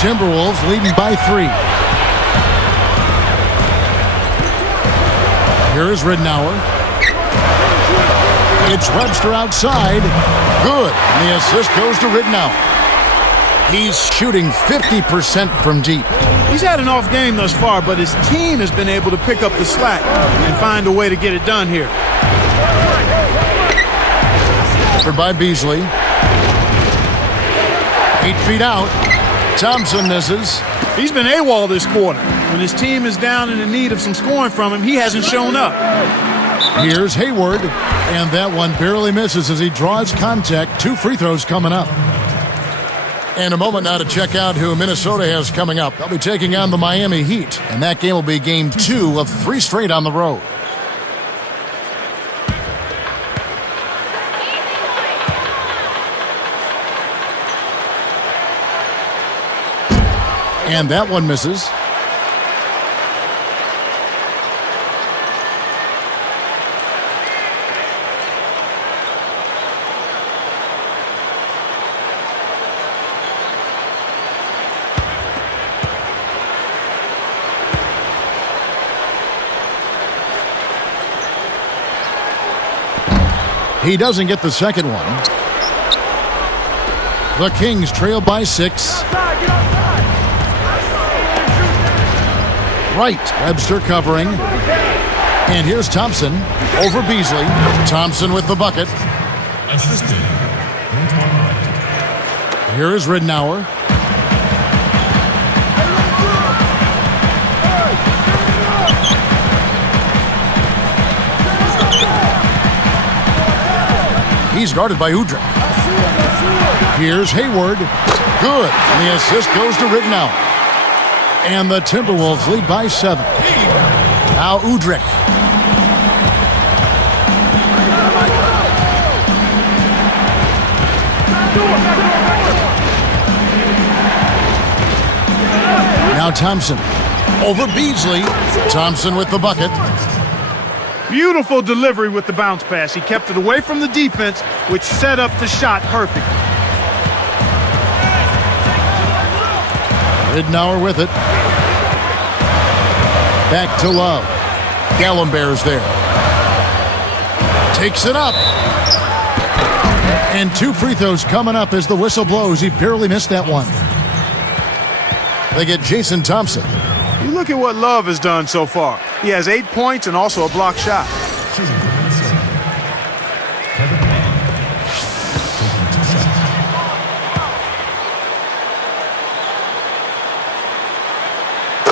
Timberwolves leading by 3. Here's Ridnour. It's Webster outside. Good. And the assist goes to Ridnour. He's shooting 50% from deep. He's had an off game thus far, but his team has been able to pick up the slack and find a way to get it done here. Covered by Beasley. 8 feet out. Thompson misses. He's been AWOL this quarter. When his team is down and in need of some scoring from him, he hasn't shown up. Here's Hayward, and that one barely misses as he draws contact. 2 free throws coming up. And a moment now to check out who Minnesota has coming up. They'll be taking on the Miami Heat, and that game will be game 2 of 3 straight on the road. And that one misses. He doesn't get the second one. The Kings trail by 6. Right, Webster covering. And here's Thompson over Beasley. Thompson with the bucket. Assistant. Here is Ridnour. He's guarded by Udrich. Here's Hayward. Good. And the assist goes to Ridnour. And the Timberwolves lead by 7. Now Udrich. Now Thompson over Beasley. Thompson with the bucket. Beautiful delivery with the bounce pass. He kept it away from the defense, which set up the shot perfectly. Ridnour with it. Back to Love. Gallenberg's there. Takes it up. And 2 free throws coming up as the whistle blows. He barely missed that one. They get Jason Thompson. You look at what Love has done so far. He has 8 points and also a block shot.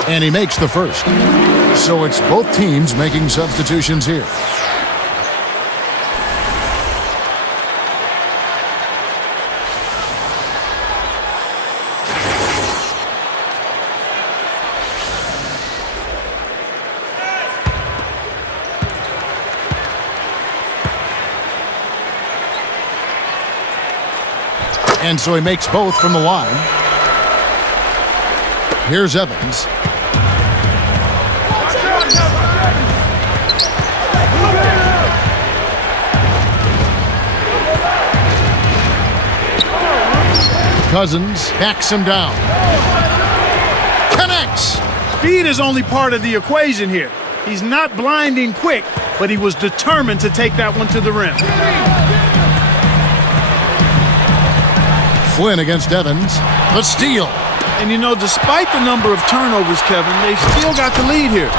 And he makes the first. So it's both teams making substitutions here. And so he makes both from the line. Here's Evans. Cousins backs him down. Connects. Speed is only part of the equation here. He's not blinding quick, but he was determined to take that one to the rim. Flynn against Evans. The steal. And you know, despite the number of turnovers, Kevin, they've still got the lead here.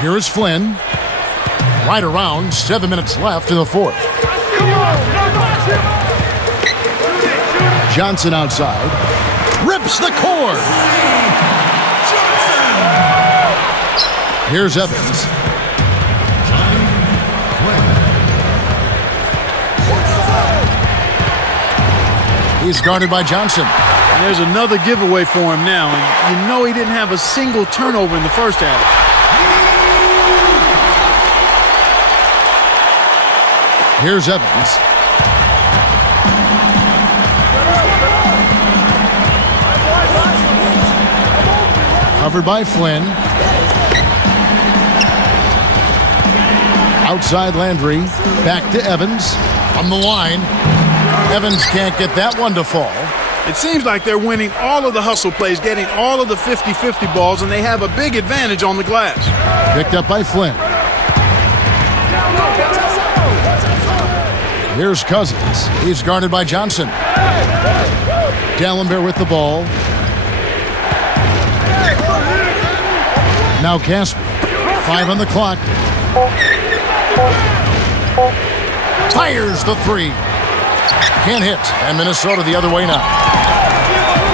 Here is Flynn. Right around 7 minutes left in the fourth. Johnson outside. Rips the cord. Here's Evans. He's guarded by Johnson. And there's another giveaway for him now. And you know he didn't have a single turnover in the first half. Here's Evans. Covered by Flynn. Outside Landry. Back to Evans. On the line. Evans can't get that one to fall. It seems like they're winning all of the hustle plays, getting all of the 50-50 balls, and they have a big advantage on the glass. Picked up by Flynn. Here's Cousins. He's guarded by Johnson. Dallenberg with the ball. Now Casper. 5 on the clock. Fires the three. Can't hit. And Minnesota the other way now.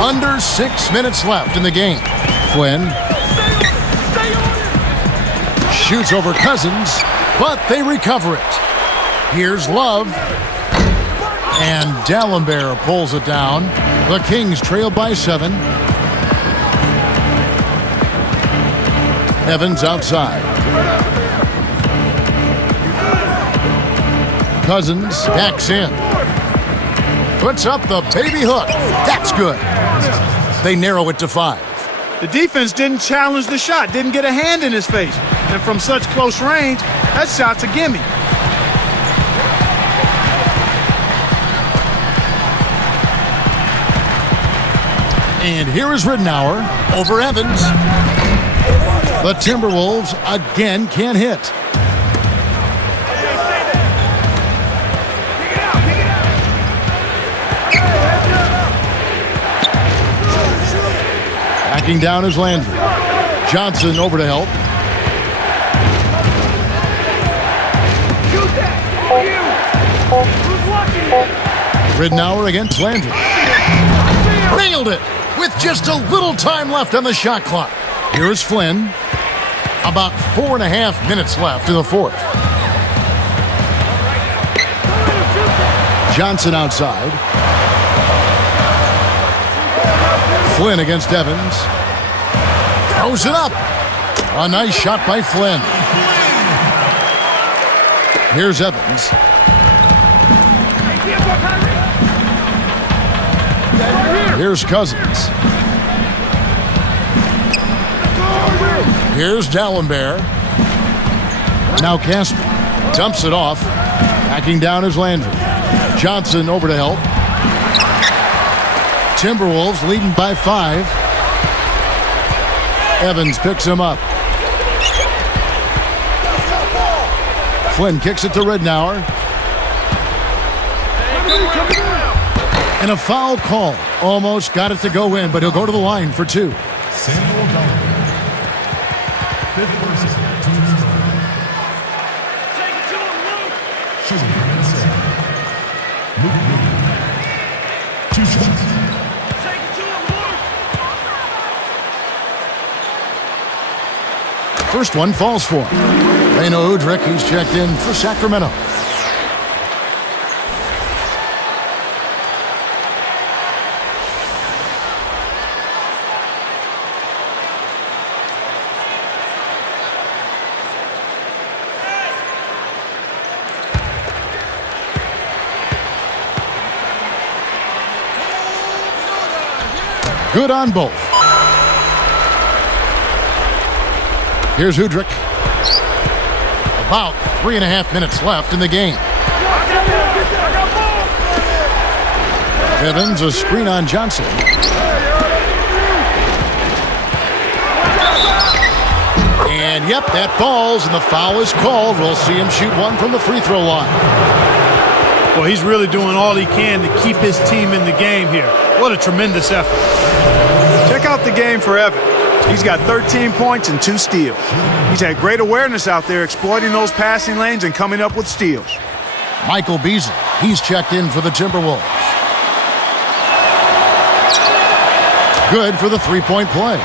Under 6 minutes left in the game. Flynn. Shoots over Cousins, but they recover it. Here's Love. And Dallenberg pulls it down. The Kings trail by 7. Evans outside. Cousins backs in. Puts up the baby hook. That's good. They narrow it to 5. The defense didn't challenge the shot, didn't get a hand in his face. And from such close range, that shot's a gimme. And here is Ridenour over Evans. The Timberwolves again can't hit. Backing down is Landry. Johnson over to help. Ridenour against Landry. Nailed it with just a little time left on the shot clock. Here is Flynn. About 4.5 minutes left in the fourth. Johnson outside. Flynn against Evans. Throws it up. A nice shot by Flynn. Here's Evans. Here's Cousins. Here's Dallenberg. Now Casper dumps it off. Backing down is Landry. Johnson over to help. Timberwolves leading by 5. Evans picks him up. Flynn kicks it to Ridenour. And a foul call. Almost got it to go in, but he'll go to the line for 2. Fifth person, team starter. Take it to him, Luke. Shooting from inside. Luke Lee. 2 shots. Take it to him, Luke. First one falls for him. Reno Udrich, he's checked in for Sacramento. Good on both. Here's Udrich. About 3.5 minutes left in the game. Evans, a screen on Johnson. And yep, that falls, and the foul is called. We'll see him shoot one from the free throw line. Well, he's really doing all he can to keep his team in the game here. What a tremendous effort. Check out the game for Evan. He's got 13 points and 2 steals. He's had great awareness out there, exploiting those passing lanes and coming up with steals. Michael Beasley, he's checked in for the Timberwolves. Good for the three-point play.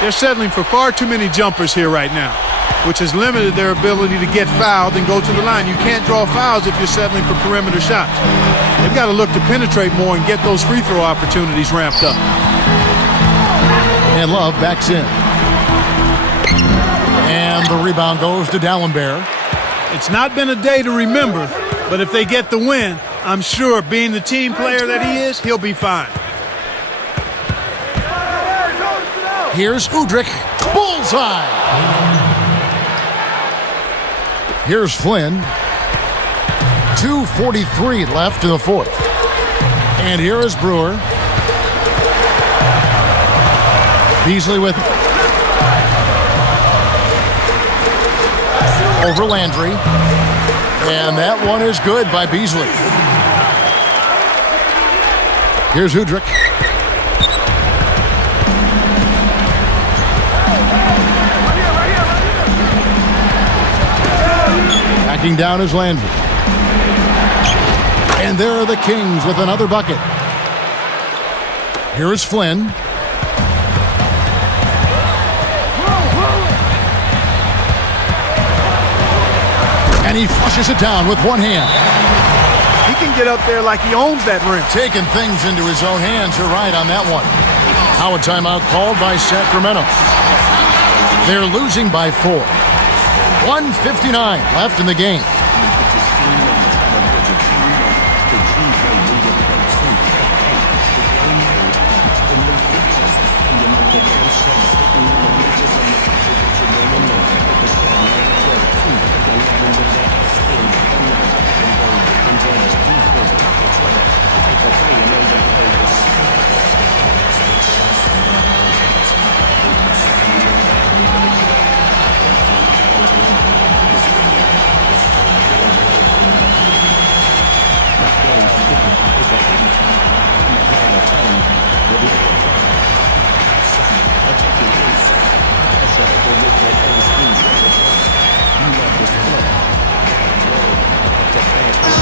They're settling for far too many jumpers here right now, which has limited their ability to get fouled and go to the line. You can't draw fouls if you're settling for perimeter shots. They've got to look to penetrate more and get those free throw opportunities ramped up. And Love backs in. And the rebound goes to Dallenberg. It's not been a day to remember, but if they get the win, I'm sure being the team player that he is, he'll be fine. Here's Udrich. Bullseye! Here's Flynn. 2:43 left in the fourth. And here is Brewer. Beasley with it. Over Landry. And that one is good by Beasley. Here's Udrich. Backing down is Landry. And there are the Kings with another bucket. Here is Flynn. And he flushes it down with one hand. He can get up there like he owns that rim. Taking things into his own hands. You're right on that one. Now a timeout called by Sacramento. They're losing by 4. 1:59 left in the game.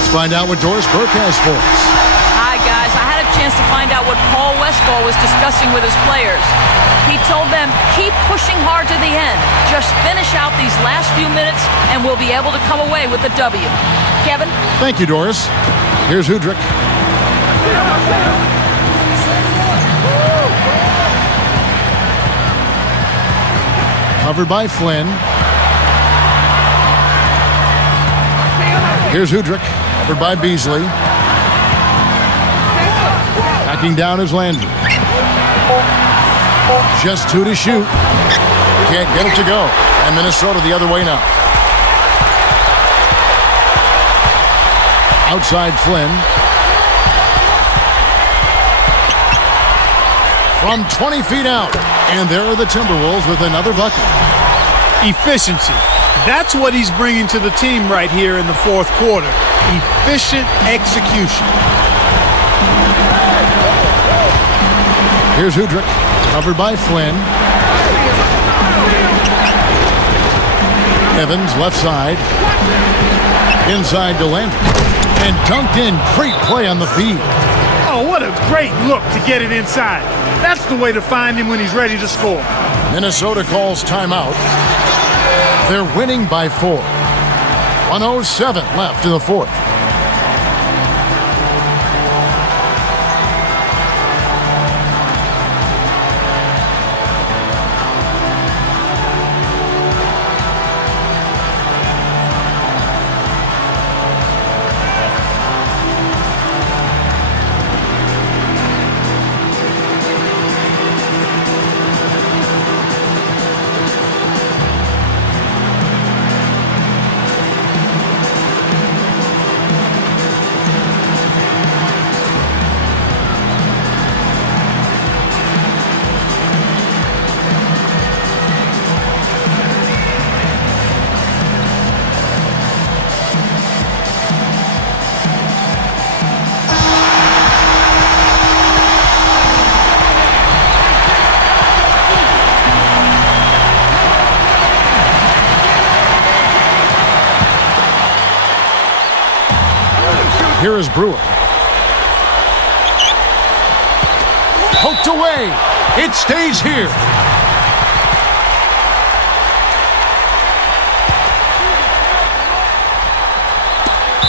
Let's find out what Doris Burke has for us. Hi, guys. I had a chance to find out what Paul Westphal was discussing with his players. He told them, keep pushing hard to the end. Just finish out these last few minutes, and we'll be able to come away with the W. Kevin? Thank you, Doris. Here's Udrich. Covered by Flynn. Here's Udrich. Covered by Beasley. Backing down is Landry. Just 2 to shoot. Can't get it to go. And Minnesota the other way now. Outside Flynn. From 20 feet out. And there are the Timberwolves with another bucket. Efficiency. That's what he's bringing to the team right here in the fourth quarter. Efficient execution. Here's Udrich, covered by Flynn. Evans, left side. Inside to Landry. And dunked in. Great play on the feed. Oh, what a great look to get it inside. That's the way to find him when he's ready to score. Minnesota calls timeout. They're winning by 4. 1:07 left in the fourth. Here is Brewer. Poked away. It stays here.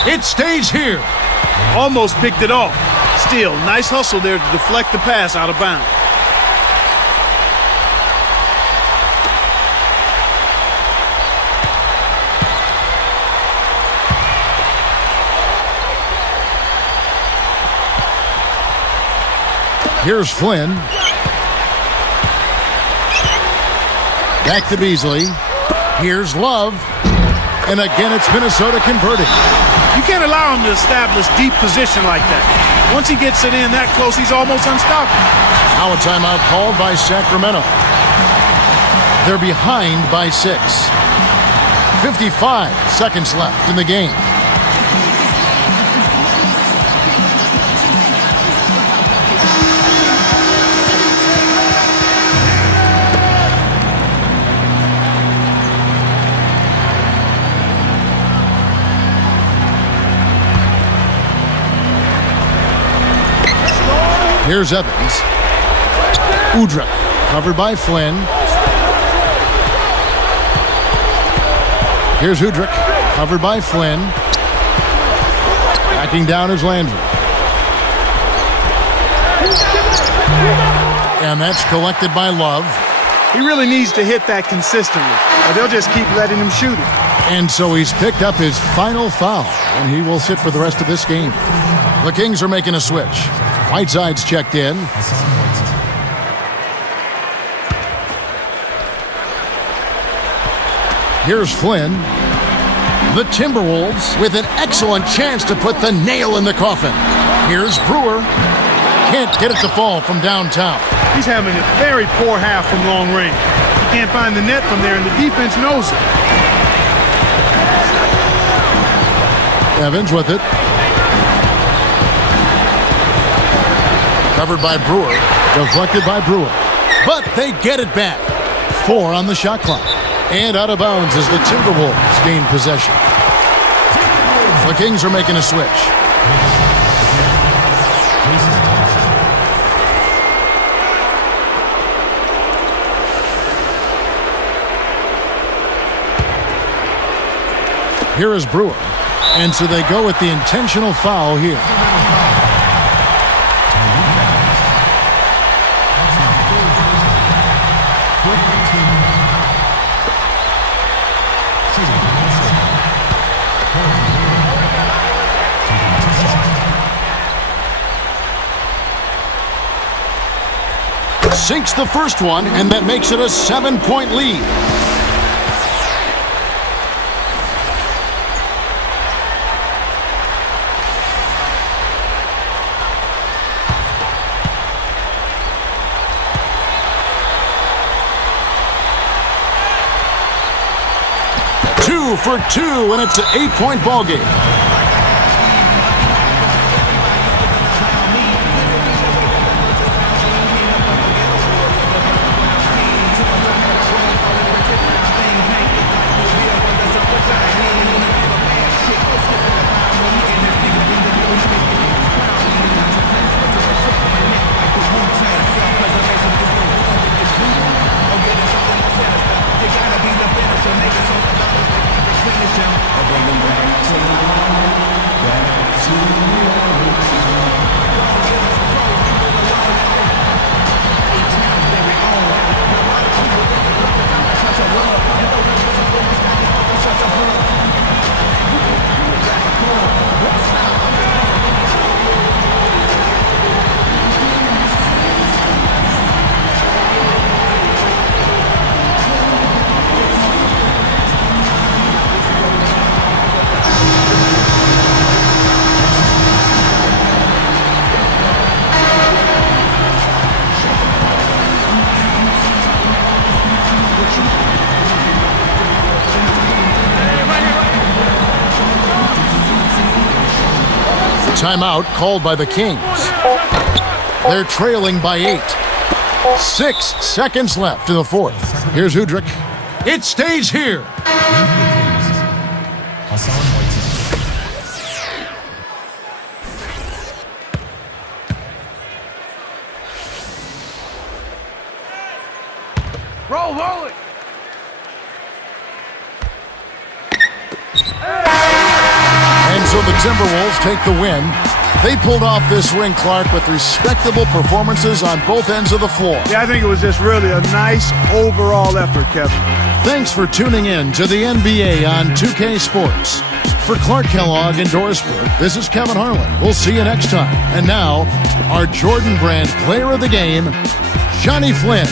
It stays here. Almost picked it off. Still, nice hustle there to deflect the pass out of bounds. Here's Flynn. Back to Beasley. Here's Love. And again, it's Minnesota converting. You can't allow him to establish deep position like that. Once he gets it in that close, he's almost unstoppable. Now a timeout called by Sacramento. They're behind by 6. 55 seconds left in the game. Here's Evans. Udrih, covered by Flynn. Here's Udrih, covered by Flynn. Backing down is Landry. And that's collected by Love. He really needs to hit that consistently, or they'll just keep letting him shoot it. And so he's picked up his final foul, and he will sit for the rest of this game. The Kings are making a switch. Whiteside's checked in. Here's Flynn. The Timberwolves with an excellent chance to put the nail in the coffin. Here's Brewer. Can't get it to fall from downtown. He's having a very poor half from long range. He can't find the net from there, and the defense knows it. Evans with it. Covered by Brewer. Deflected by Brewer. But they get it back. 4 on the shot clock. And out of bounds as the Timberwolves gain possession. The Kings are making a switch. Here is Brewer. And so they go with the intentional foul here. Sinks the first one, and that makes it a 7-point lead. Two for 2, and it's an 8-point ball game. timeout called by the Kings. They're trailing by 8. 6 seconds left in the fourth. Here's Udrich. It stays here. Roll it. And so the Timberwolves take the win. They pulled off this win, Clark, with respectable performances on both ends of the floor. Yeah, I think it was just really a nice overall effort, Kevin. Thanks for tuning in to the NBA on 2K Sports. For Clark Kellogg and Dorisburg, this is Kevin Harlan. We'll see you next time. And now, our Jordan Brand Player of the Game, Johnny Flynn.